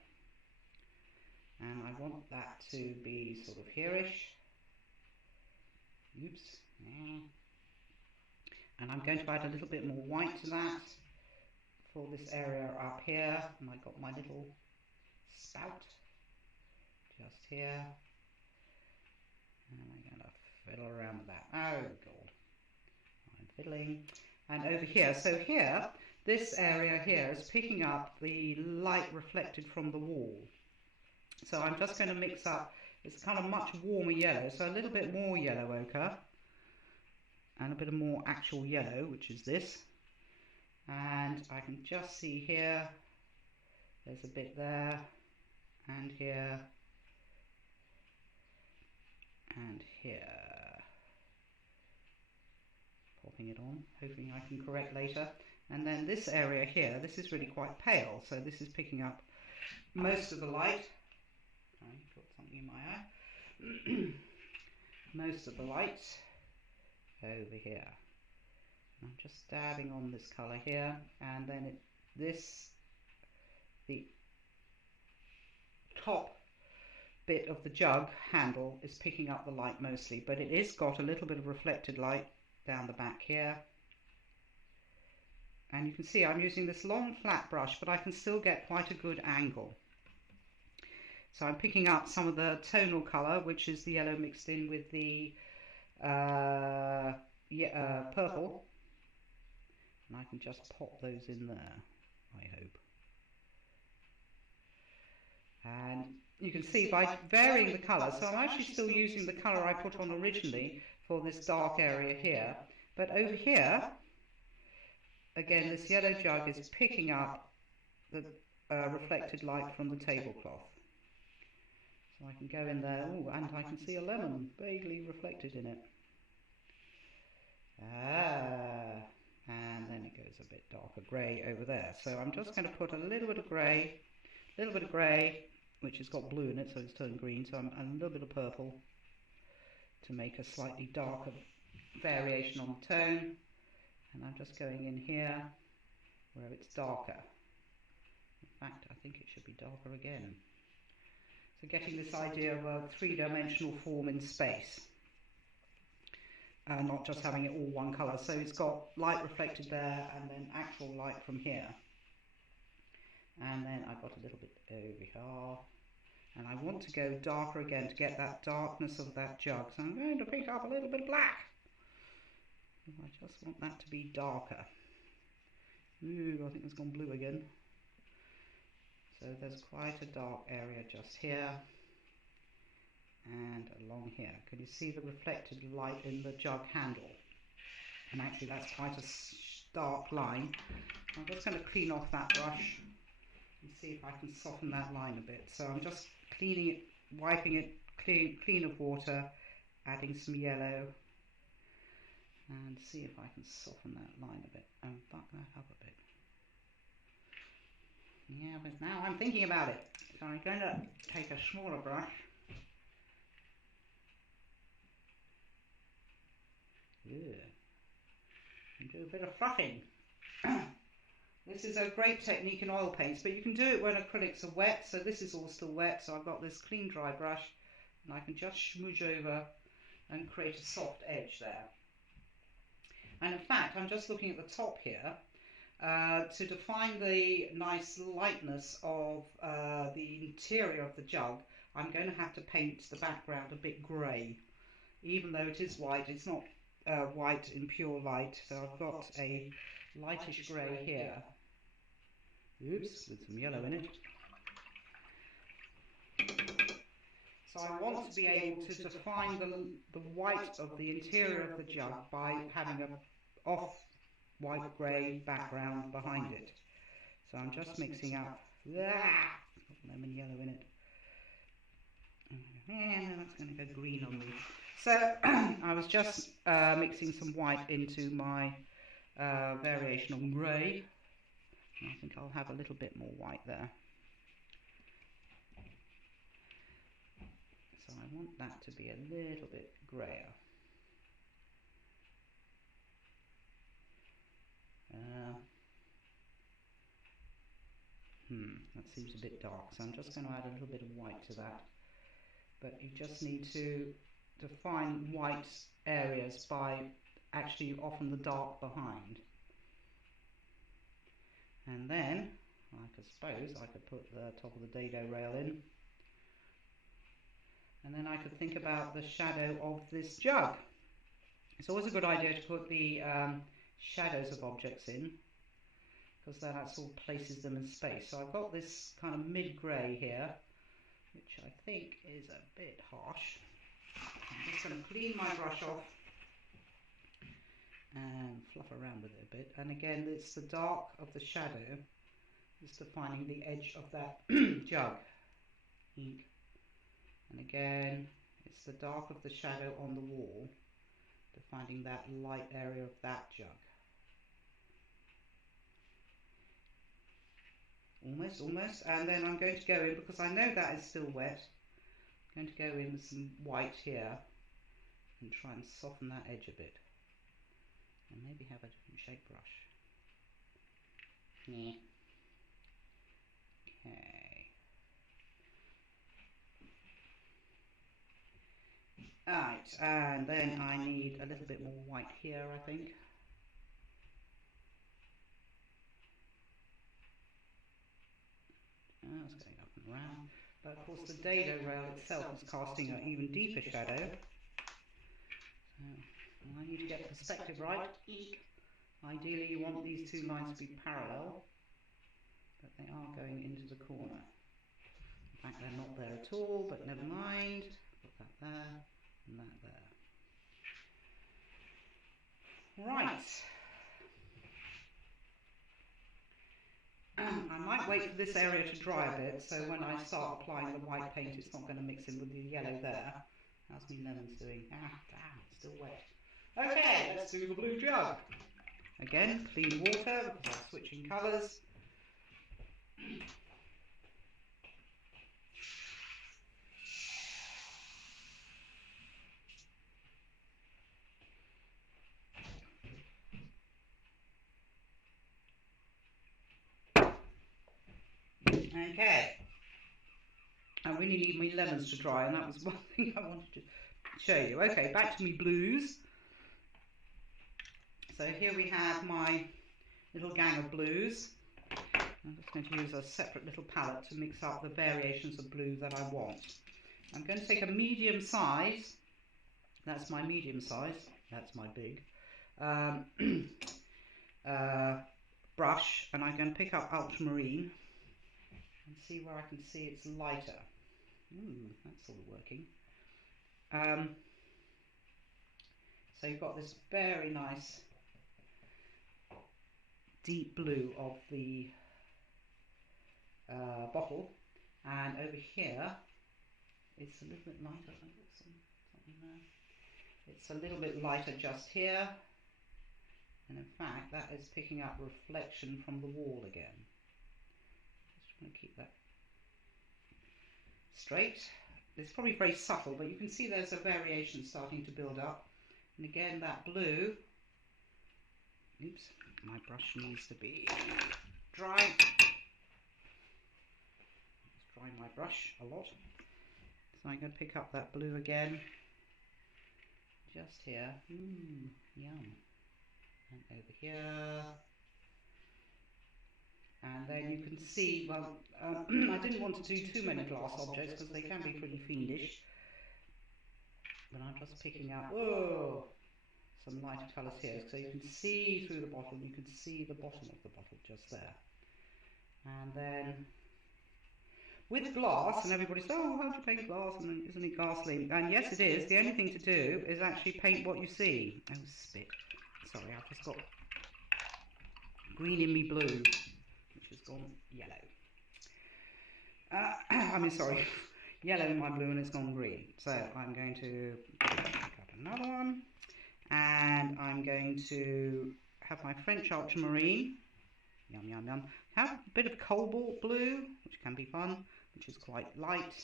And I want that to be sort of here-ish. Oops. And I'm going to add a little bit more white to that for this area up here. And I've got my little spout just here. And I'm going to fiddle around with that. Oh god, I'm fiddling. And over here, so here, this area here is picking up the light reflected from the wall. So I'm just going to mix up, it's kind of much warmer yellow, so a little bit more yellow ochre, and a bit of more actual yellow, which is this. And I can just see here, there's a bit there, and here, and here. Pop popping it on, hoping I can correct later. And then this area here, this is really quite pale, so this is picking up most of the light. I got something in my eye. Most of the light over here. I'm just dabbing on this colour here, and then the top bit of the jug handle is picking up the light mostly, but it is got a little bit of reflected light down the back here. And you can see I'm using this long flat brush, but I can still get quite a good angle. So I'm picking up some of the tonal colour, which is the yellow mixed in with the purple. And I can just pop those in there, I hope. And you can see by varying the colour, so I'm actually still using the colour I put on originally for this dark area here. But over here, again, this yellow jug is picking up the reflected light from the tablecloth. So I can go in there, ooh, and I can see a lemon vaguely reflected in it. And then it goes a bit darker grey over there. So I'm just going to put a little bit of grey, which has got blue in it, so it's turned green, so a little bit of purple to make a slightly darker variation on the tone. And I'm just going in here where it's darker. In fact, I think it should be darker again. So getting this idea of a three-dimensional form in space. Not just having it all one colour. So it's got light reflected there and then actual light from here. And then I've got a little bit over here. And I want to go darker again to get that darkness of that jug. So I'm going to pick up a little bit of black. I just want that to be darker. Ooh, I think it's gone blue again. So there's quite a dark area just here. And along here. Can you see the reflected light in the jug handle? And actually that's quite a stark line. I'm just going to clean off that brush and see if I can soften that line a bit. So I'm just cleaning it, wiping it clean of water, adding some yellow, and see if I can soften that line a bit and buck that up a bit. Yeah, but now I'm thinking about it. So I'm going to take a smaller brush. Yeah. And do a bit of fluffing. This is a great technique in oil paints, but you can do it when acrylics are wet, so this is all still wet, so I've got this clean dry brush and I can just smooch over and create a soft edge there. And in fact, I'm just looking at the top here to define the nice lightness of the interior of the jug. I'm going to have to paint the background a bit grey. Even though it is white, it's not white in pure light, so I've got a lightish grey here. Oops, with some yellow in it. So I want to be able to define the white of the interior of the jug by having an off-white grey background behind it. So I'm just mixing up lemon yellow in it. And that's going to go green on me. So I was just mixing some white into my variation on grey. I think I'll have a little bit more white there. So I want that to be a little bit greyer. That seems a bit dark, so I'm just going to add a little bit of white to that. But you just need to define white areas by actually often the dark behind. And then, I suppose I could put the top of the dado rail in. And then I could think about the shadow of this jug. It's always a good idea to put the shadows of objects in, because that sort of places them in space. So I've got this kind of mid-grey here, which I think is a bit harsh. I'm just going to clean my brush off and fluff around with it a bit. And again, it's the dark of the shadow is defining the edge of that jug. And again, it's the dark of the shadow on the wall to finding that light area of that jug. Almost, almost, and then I'm going to go in, because I know that is still wet, I'm going to go in with some white here and try and soften that edge a bit, and maybe have a different shape brush. Yeah. Okay. Alright, and then I need a little bit more white here, I think. That's going up and around. But of course the dado rail itself is casting an even deeper shadow. So I need to get the perspective right. Ideally you want these two lines to be parallel, but they are going into the corner. In fact, they're not there at all, but never mind. Put that there and that there. Right. I might wait for this area to dry a bit, so when I start applying the white paint it's not going to mix in with the yellow there. How's my lemons doing? Ah, damn, it's still wet. Okay, let's do the blue jug. Again, clean water, because I'm switching colours. Okay, I really need my lemons to dry, and that was one thing I wanted to show you. Okay, back to me blues. So here we have my little gang of blues. I'm just going to use a separate little palette to mix up the variations of blue that I want. I'm going to take a medium size, that's my medium size, that's my big, brush, and I'm going to pick up ultramarine and see where I can see it's lighter. Ooh, that's sort of working. So you've got this very nice deep blue of the bottle, and over here it's a little bit lighter. I've got something there. It's a little bit lighter just here, and in fact that is picking up reflection from the wall again. Just trying to keep that straight. It's probably very subtle, but you can see there's a variation starting to build up. And again, that blue, oops, my brush needs to be dry. Let's dry my brush a lot. So I'm going to pick up that blue again, just here. Yum. And over here. And then you can see, well, I didn't want to do too many glass objects because they can be pretty fiendish. But I'm just picking up, whoa, some lighter colours here. So you can see through the bottle, you can see the bottom of the bottle just there. And then with glass, and everybody says, oh, how do you paint glass? And isn't it ghastly? And yes, it is. The only thing to do is actually paint what you see. Oh, spit. Sorry, I've just got green in me blue, which has gone yellow. Sorry, yellow in my blue and it's gone green. So I'm going to pick up another one, and I'm going to have my French ultramarine. Yum, yum, yum. Have a bit of cobalt blue, which can be fun, which is quite light.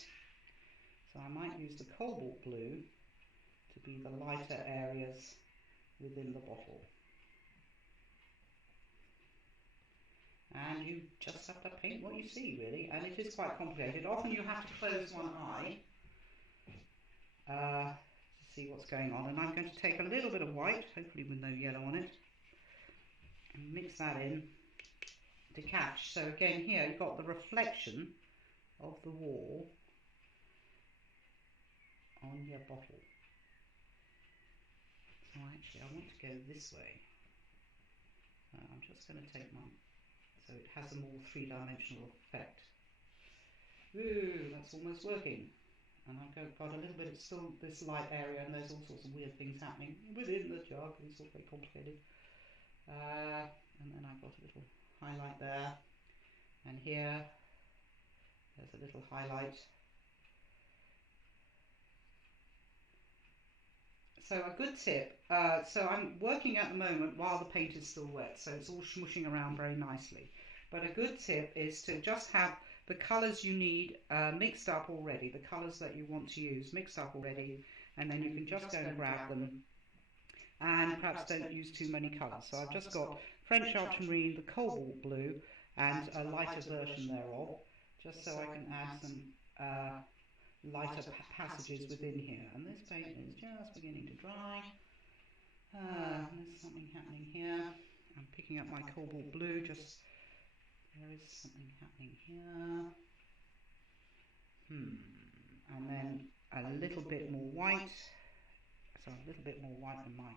So I might use the cobalt blue to be the lighter areas within the bottle. And you just have to paint what you see, really, and it is quite complicated. Often you have to close one eye to see what's going on, and I'm going to take a little bit of white, hopefully with no yellow on it, and mix that in to catch. So again here you've got the reflection of the wall on your bottle. So actually I want to go this way. I'm just going to take mine so it has a more three-dimensional effect. Ooh, that's almost working. And I've got a little bit of still this light area, and there's all sorts of weird things happening within the jug. It's all very complicated. And then I've got a little highlight there, and here there's a little highlight. So a good tip, so I'm working at the moment while the paint is still wet, so it's all smushing around very nicely. But a good tip is to just have the colours you need mixed up already, the colours that you want to use mixed up already, and then you can just go and grab them, and perhaps don't use too many colours. So I've just got French ultramarine, the cobalt blue, and a lighter version thereof, just so I can add some lighter passages within here. And this paint is just beginning to dry. There's something happening here. I'm picking up my cobalt blue, just there is something happening here. And then a little bit more white, so a little bit more white than my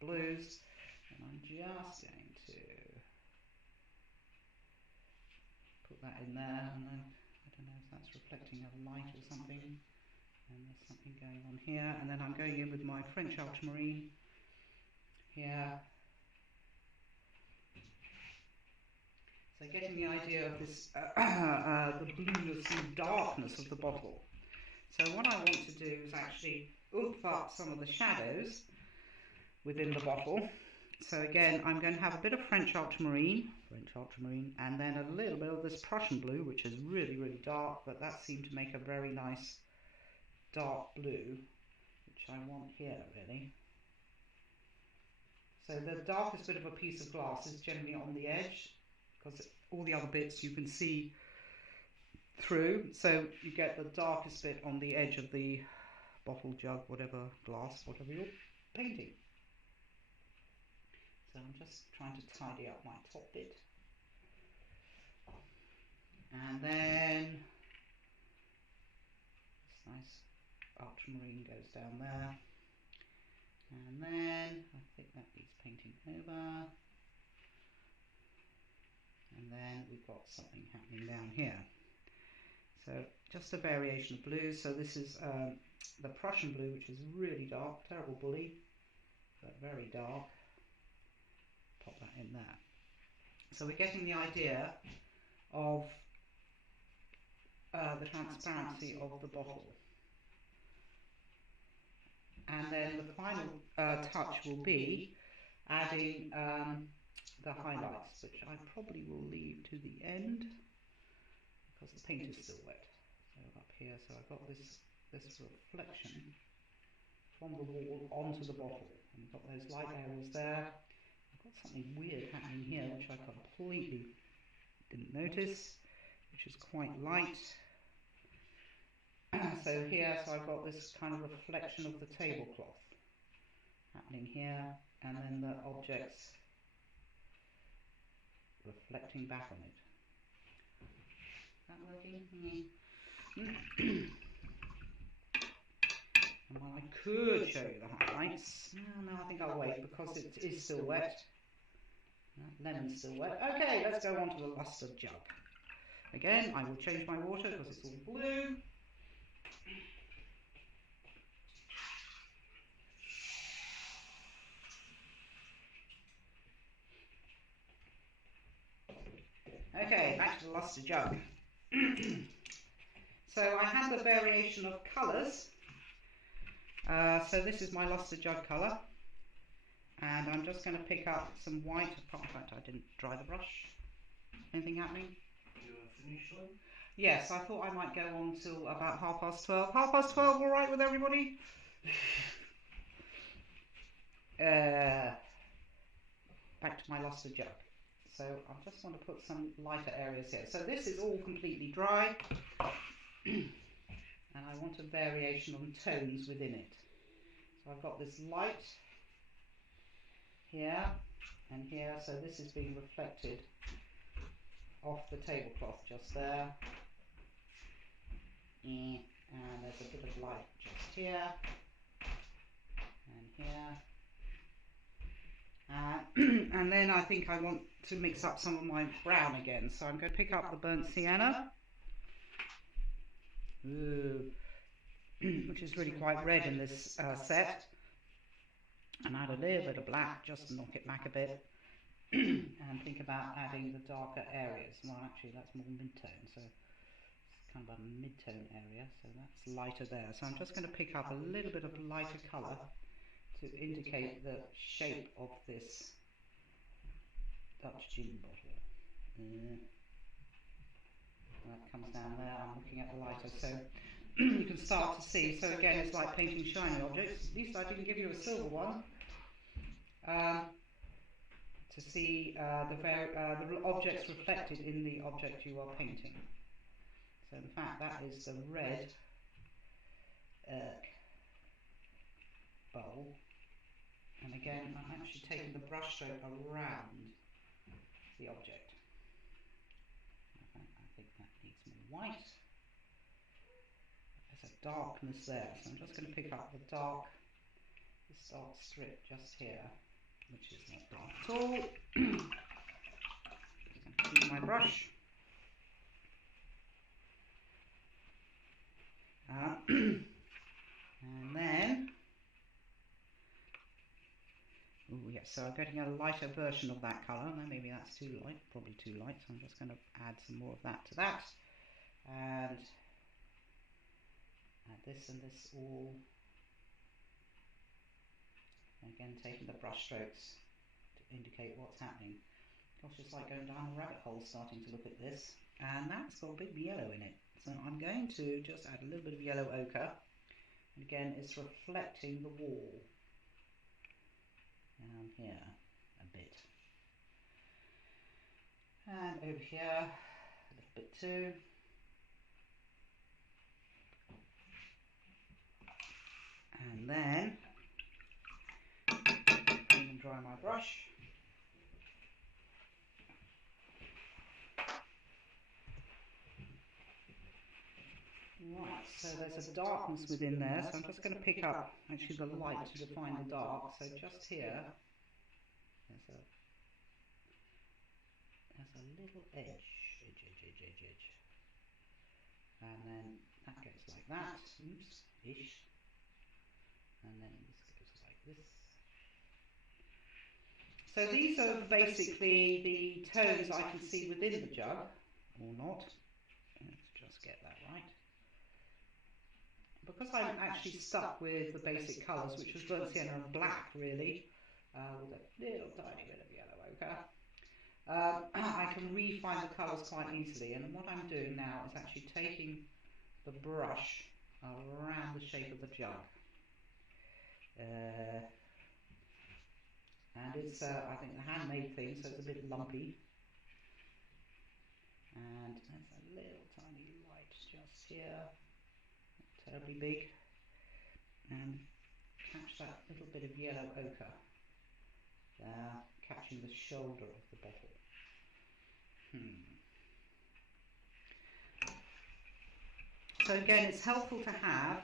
blues, and I'm just going to put that in there, and then I don't know if that's reflecting a light or something, and there's something going on here, and then I'm going in with my French ultramarine here. So getting the idea of this, the blueness and darkness of the bottle. So what I want to do is actually oomph up some of the shadows within the bottle. So again, I'm going to have a bit of French ultramarine, and then a little bit of this Prussian blue, which is really, really dark, but that seemed to make a very nice dark blue, which I want here, really. So the darkest bit of a piece of glass is generally on the edge, because all the other bits you can see through, so you get the darkest bit on the edge of the bottle, jug, whatever, glass, whatever you're painting. So I'm just trying to tidy up my top bit. And then this nice ultramarine goes down there. And then I think that needs painting over. And then we've got something happening down here. So just a variation of blues. So this is the Prussian blue, which is really dark, terrible bully, but very dark. Pop that in there. So we're getting the idea of the transparency of the bottle. And then the final touch will be adding the highlights, which I probably will leave to the end because the paint is still wet. So up here, so I've got this reflection from the wall onto the bottle, and we've got those light areas there. I've got something weird happening here which I completely didn't notice, which is quite light. So here, so I've got this kind of reflection of the tablecloth happening here, and then the objects reflecting back on it. Is that working? And well, I could show you the highlights. No, I think I'll wait because it is still wet. That lemon's still wet. Okay, let's go on to the luster jug. Again, I will change my water because it's all blue. Okay, back to the luster jug. So I had the variation of colours. So this is my luster jug colour. And I'm just going to pick up some white. In fact, I didn't dry the brush. Anything happening? You finished one? Yes, I thought I might go on till about 12:30. 12:30, all right with everybody? Back to my luster jug. So I just want to put some lighter areas here. So this is all completely dry. And I want a variation on tones within it. So I've got this light here and here, so this is being reflected off the tablecloth just there. And there's a bit of light just here and here. And then I think I want to mix up some of my brown again, so I'm going to pick up the burnt sienna. Ooh. Which is really quite red in this set, and add a little bit of black just to knock it back a bit, and think about adding the darker areas. Well, actually that's more mid-tone, so it's kind of a mid-tone area, so that's lighter there. So I'm just going to pick up a little bit of lighter colour to to indicate the shape of this Dutch gin bottle. That comes down there. I'm looking at the lighter, so you can start to see. So again, it's like painting shiny objects. At least I didn't give you a silver one. To see the objects reflected in the object you are painting. So in fact, that is the red bowl. And again, I'm actually taking the brush stroke around the object. I think that needs more white. There's a darkness there, so I'm just going to pick up this dark strip just here, which is not dark at all. I'm going to keep my brush. And then, oh yes, so I'm getting a lighter version of that colour. Now maybe that's too light, probably too light, so I'm just going to add some more of that to that. And add this and this all. Again, taking the brush strokes to indicate what's happening. Gosh, it's like going down a rabbit hole starting to look at this. And that's got a bit of yellow in it. So I'm going to just add a little bit of yellow ochre. And again, it's reflecting the wall. Down here a bit. And over here a little bit too. And then I'm going to dry my brush. Right, so there's a darkness within there, so I'm just going to pick up actually the light to define the dark. So just here, there's a little edge, and then that goes like that, oops, ish, and then this goes like this. So these are basically the tones I can see within the jug, or not. Let's just get that right. Because I'm actually stuck with the basic colours, which was burnt sienna and black really, with a little tiny bit of yellow ochre, I can refine the colours quite easily. And what I'm doing now is actually taking the brush around the shape of the jug. And it's, I think, a handmade thing, so it's a bit lumpy. And there's a little tiny light just here. Terribly big, and catch that little bit of yellow ochre there, catching the shoulder of the bottle. So again, it's helpful to have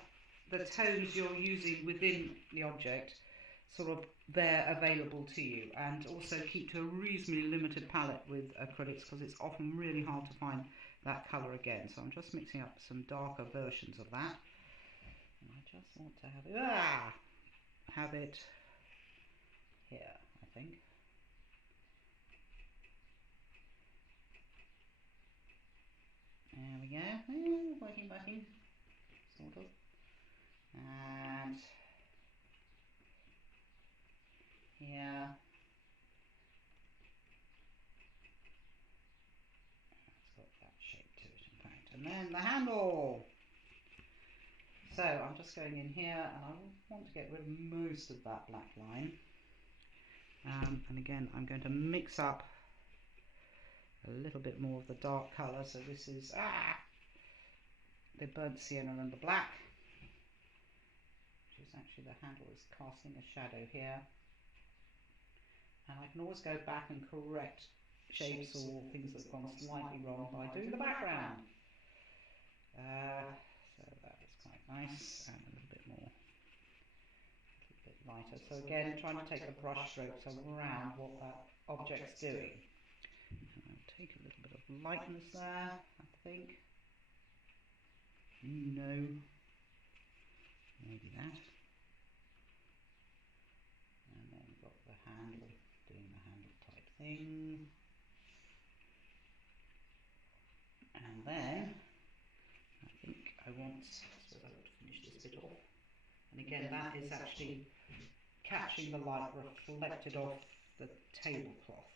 the tones you're using within the object sort of there available to you, and also keep to a reasonably limited palette with acrylics, because it's often really hard to find that colour again. So I'm just mixing up some darker versions of that. And I just want to have it here, I think. There we go. Working, sort of. And here. It's got that shape to it, in fact. And then the handle. So I'm just going in here, and I want to get rid of most of that black line. And again, I'm going to mix up a little bit more of the dark colour. So this is the burnt sienna and the black, which is actually the handle is casting a shadow here. And I can always go back and correct shapes or things that have gone slightly wrong by doing the background. So that is quite nice, and a little bit more, a little bit lighter. So again, trying to take the brush strokes around what that object's doing. And I'll take a little bit of lightness there, I think. No, maybe that. And then we've got the handle, doing the handle type thing. And then I think I want to finish this bit off. And again, that is actually catching the light reflected off the tablecloth.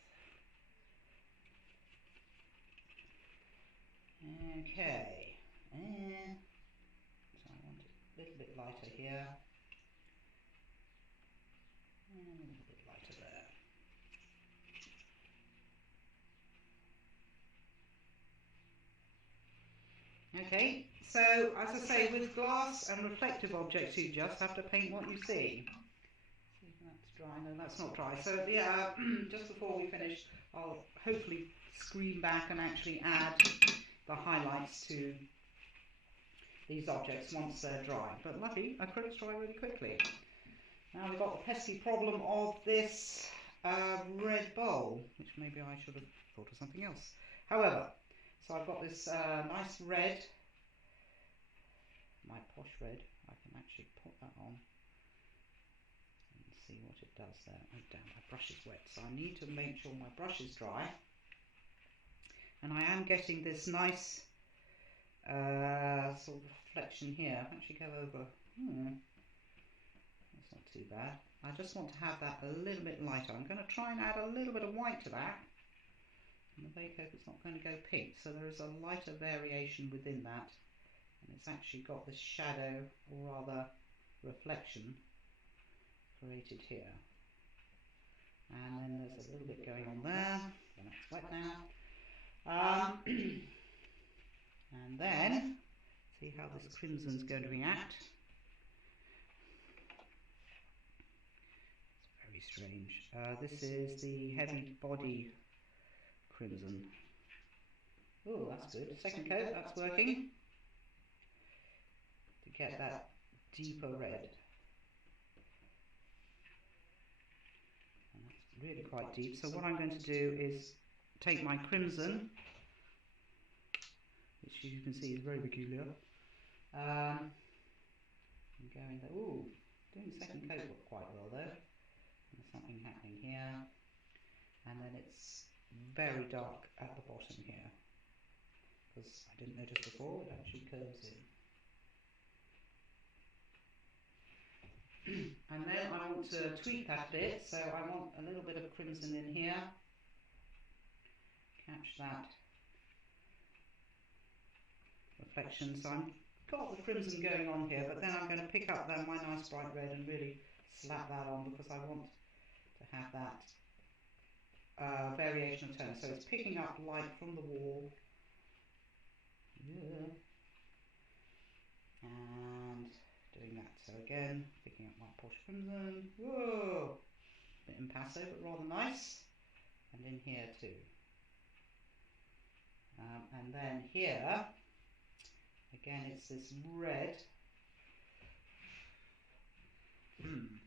Okay, and so I want it a little bit lighter here, and a little bit lighter there. Okay, so as I say, with glass and reflective objects, you just have to paint what you see. See if that's dry. No, that's not dry. So yeah, just before we finish, I'll hopefully screen back and actually add the highlights to these objects once they're dry. But lucky, acrylics dry really quickly. Now we've got the pesky problem of this red bowl, which maybe I should have thought of something else. However, so I've got this nice red, my posh red. I can actually put that on and see what it does there. Oh damn, my brush is wet, so I need to make sure my brush is dry. And I am getting this nice sort of reflection here. I'll actually go over. That's not too bad. I just want to have that a little bit lighter. I'm going to try and add a little bit of white to that. And I hope it's not going to go pink. So there is a lighter variation within that. And it's actually got this shadow, or rather reflection, created here. And then there's a little bit going on there. And that's wet now. And then, see how this crimson's going to react. It's very strange. This is the heavy body crimson. Oh, that's good. Second coat, that's working. To get that deeper red. And that's really quite deep. So what I'm going to do is take my crimson, which you can see is very peculiar. And go in there. Ooh, doing the second coat quite well there. There's something happening here. And then it's very dark at the bottom here. Because I didn't notice before, it actually curves in. And then I want to tweak that a bit, so I want a little bit of crimson in here. Catch that reflection. So I've got the crimson going on here, but then I'm going to pick up then my nice bright red and really slap that on, because I want to have that variation of tone. So it's picking up light from the wall. Yeah. And doing that. So again, picking up my posh crimson. Whoa! A bit impassive, but rather nice. And in here too. And then here, again, it's this red. I'm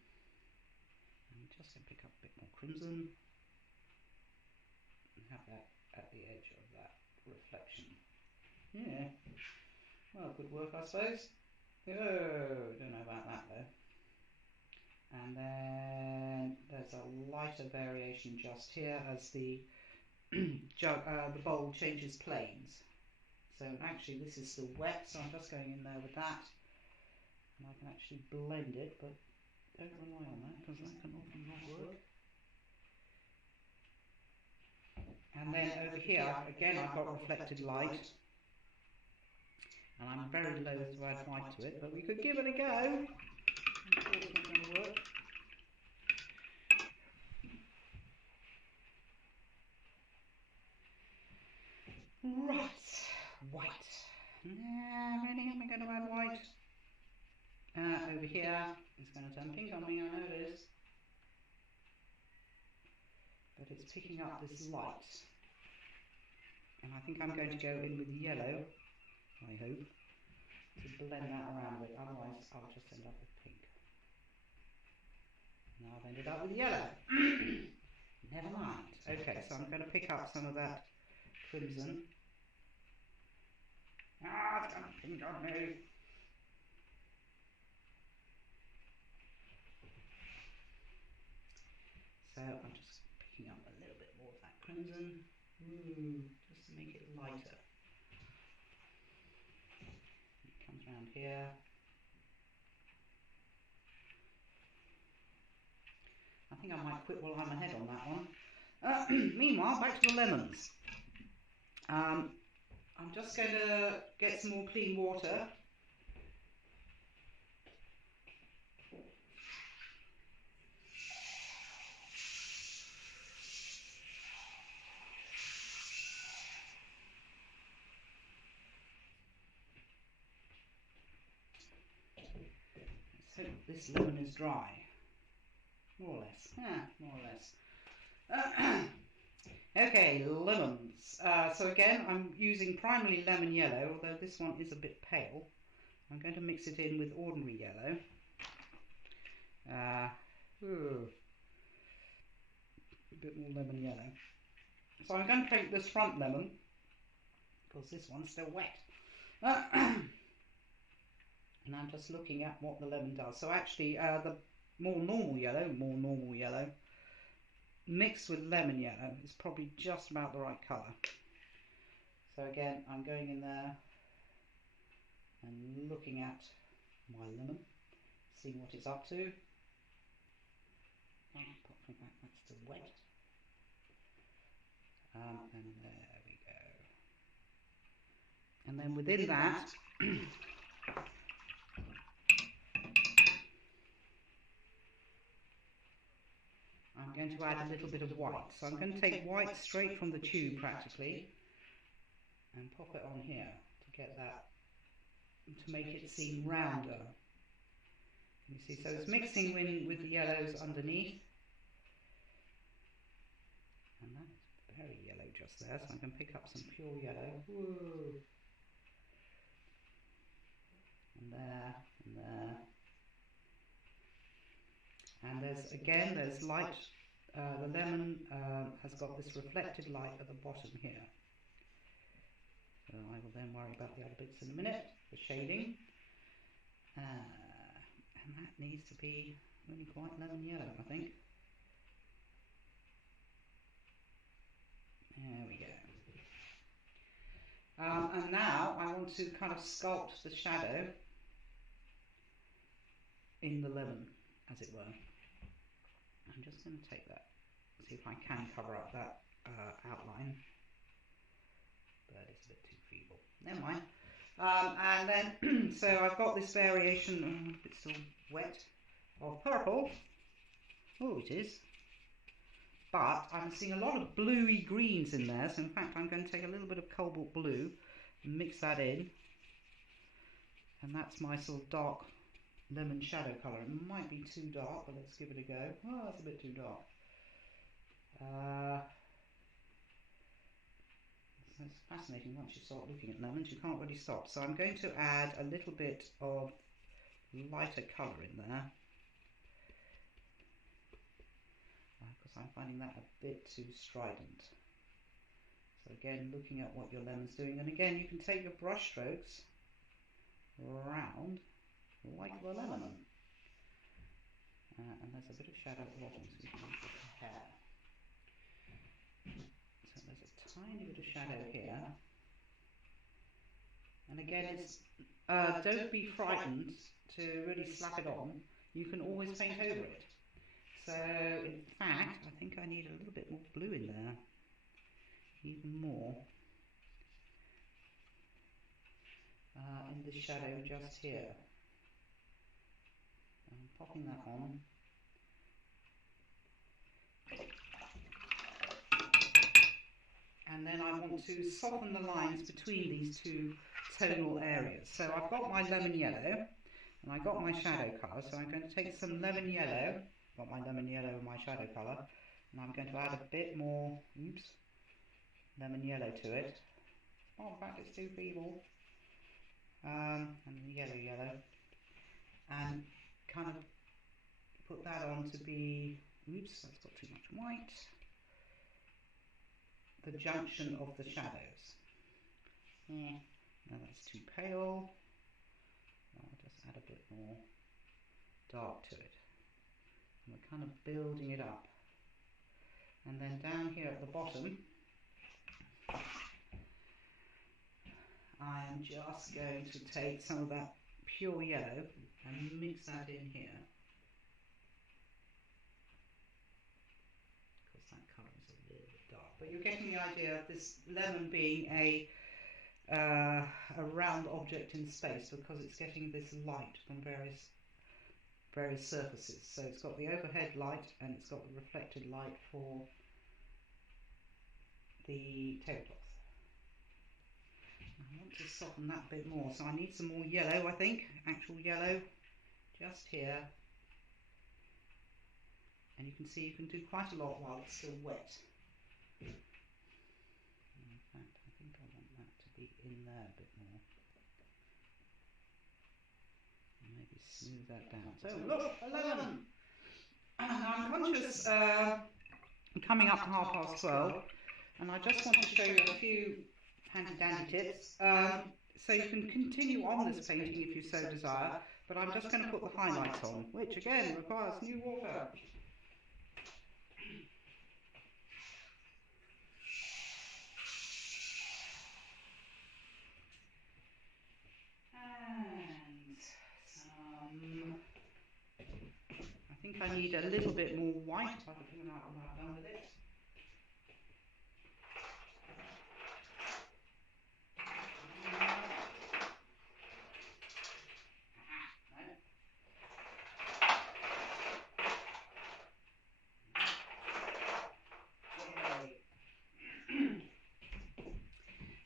just going to pick up a bit more crimson and have that at the edge of that reflection. Yeah. Well, good work, I suppose. Oh, don't know about that though. And then there's a lighter variation just here as the the bowl changes planes. So actually this is still wet, so I'm just going in there with that. And I can actually blend it, but don't rely on that, because that can often not work. And then over here, again, I've got reflected light. And I'm very loath to add white to it, but we could give it a go. I'm sure it's not going to work. Right, white. Really, am I going to add white? Over here, it's going to turn pink on me, I know it is. But it's picking up this light. And I think I'm going to go in with yellow, I hope, to blend that around a bit, otherwise I'll just end up with pink. Now I've ended up with yellow. Never mind. Okay, so I'm going to pick up some of that crimson. Ah, it's going to pink on me. So I'm just picking up a little bit more of that crimson. Just to make it lighter. It comes around here. think I might quit while I'm ahead on that one. Meanwhile, back to the lemons. I'm just going to get some more clean water. Let's hope this lemon is dry. More or less. Yeah, more or less. Okay, lemons. So again, I'm using primarily lemon yellow, although this one is a bit pale. I'm going to mix it in with ordinary yellow. A bit more lemon yellow. So I'm going to take this front lemon, because this one's still wet. And I'm just looking at what the lemon does. So actually, the more normal yellow, mixed with lemon yellow is probably just about the right colour. So again, I'm going in there and looking at my lemon, seeing what it's up to. That's still wet. And there we go. And then within that, I'm going to add a little bit of white. So I'm going to take white straight from the tube practically and pop it on here to get that, to make it seem rounder. You see, so it's mixing with the yellows underneath. And that's very yellow just there, so I can pick up some pure yellow. Whoa. And there, and there. And there's light. The lemon has got this reflected light at the bottom here. So I will then worry about the other bits in a minute, the shading. And that needs to be really quite lemon yellow, I think. There we go. And now I want to kind of sculpt the shadow in the lemon, as it were. I'm just going to take that, see if I can cover up that outline, but it's a bit too feeble. Never mind. And then, so I've got this variation, it's still wet, of purple. Oh, it is. But I'm seeing a lot of bluey greens in there, so in fact I'm going to take a little bit of cobalt blue and mix that in. And that's my sort of dark lemon shadow colour. It might be too dark, but let's give it a go. Oh, that's a bit too dark. So it's fascinating, once you start looking at lemons you can't really stop. So I'm going to add a little bit of lighter colour in there, because I'm finding that a bit too strident. So again, looking at what your lemon's doing, and again you can take your brush strokes round like the lemon. And there's a bit of shadow at the bottom, so we can use the hair. So there's a tiny bit of shadow here. And again, it's don't be frightened to really slap it on. You can always paint over it. So in fact, I think I need a little bit more blue in there, even more. In this shadow just here. I'm popping that on. And then I want to soften the lines between these two tonal areas. So I've got my lemon yellow, and I've got my shadow colour, so I'm going to take some lemon yellow, got my lemon yellow and my shadow colour, and I'm going to add a bit more, lemon yellow to it. Oh, in fact it's too feeble. And yellow, and kind of put that on to be, that's got too much white, the junction of the shadows. No, that's too pale. I'll just add a bit more dark to it. And we're kind of building it up. And then down here at the bottom, I am just going to take some of that pure yellow and mix that in here. but you're getting the idea of this lemon being a round object in space because it's getting this light from various surfaces. So it's got the overhead light and it's got the reflected light for the tablecloth. I want to soften that a bit more, so I need some more yellow, I think, actual yellow, just here. And you can see you can do quite a lot while it's still wet. In fact, I think I want that to be in there a bit more. Maybe smooth that down. So look, a lemon! And I'm conscious I'm coming up to 12:30, and I just want to show you a few handy dandy tips. So you can continue on this painting if you so desire, but I'm just going to put the highlights on, which again requires new water. I think I need a little bit more white. I haven't figured out what I've done with it.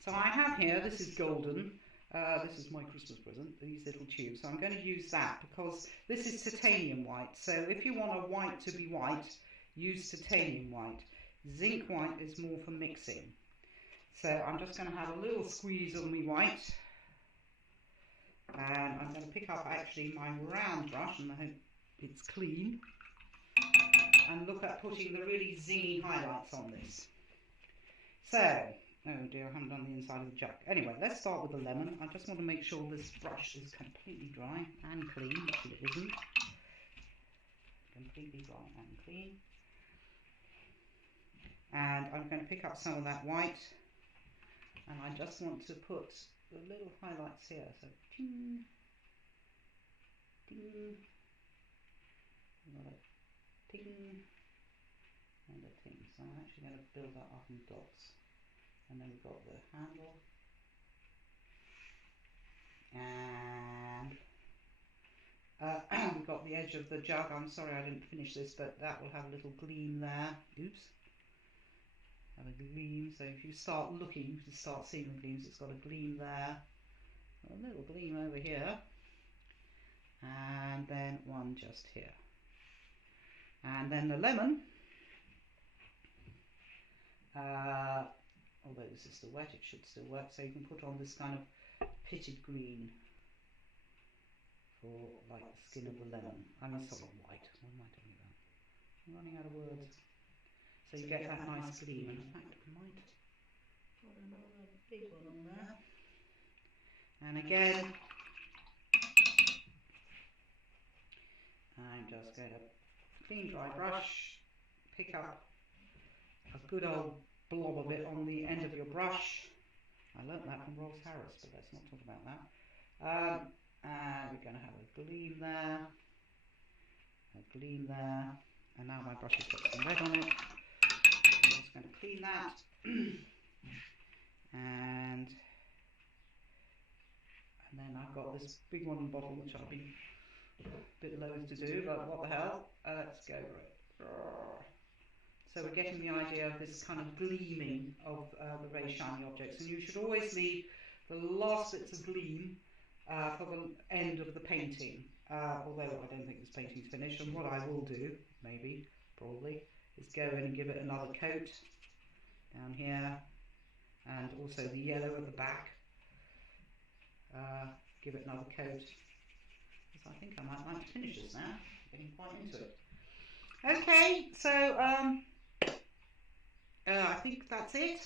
So I have here, this is golden. This is my Christmas present, these little tubes. So I'm going to use that because this is titanium white. So if you want a white to be white, use titanium white. Zinc white is more for mixing. So I'm just going to have a little squeeze on my white. And I'm going to pick up actually my round brush, and I hope it's clean. And look at putting the really zingy highlights on this. So, oh dear, I haven't done the inside of the jug. Anyway, let's start with the lemon. I just want to make sure this brush is completely dry and clean, which it isn't. Completely dry and clean. And I'm going to pick up some of that white, and I just want to put the little highlights here. So, ting, ting, another ting, and a ting. So I'm actually going to build that up in dots. And then we've got the handle, and we've got the edge of the jug. I'm sorry I didn't finish this, but that will have a little gleam there. Oops. Have a gleam. So if you start looking, you can start seeing the gleams. It's got a gleam there, a little gleam over here, and then one just here. And then the lemon. Although this is still wet, it should still work, so you can put on this kind of pitted green for like the skin of the lemon. I mean, sort of white. What am I talking about? I'm running out of words. So you get that nice gleam, and in fact I might put another big one on there. And again, I'm just going to clean dry brush, pick up a good old blob of it on the end of your brush. I learnt that from Rolls Harris, but let's not talk about that. And we're going to have a gleam there, and now my brush has got some red on it. I'm just going to clean that, and then I've got this big one bottle which I've been a bit loath to do, but what the hell? Let's go for it. So we're getting the idea of this kind of gleaming of the very shiny objects, and you should always leave the last bits of gleam for the end of the painting, although I don't think this painting's finished. And what I will do, maybe, probably, is go in and give it another coat down here, and also the yellow at the back, give it another coat, because I think I might like to finish this now, getting quite into it. Okay, so I think that's it.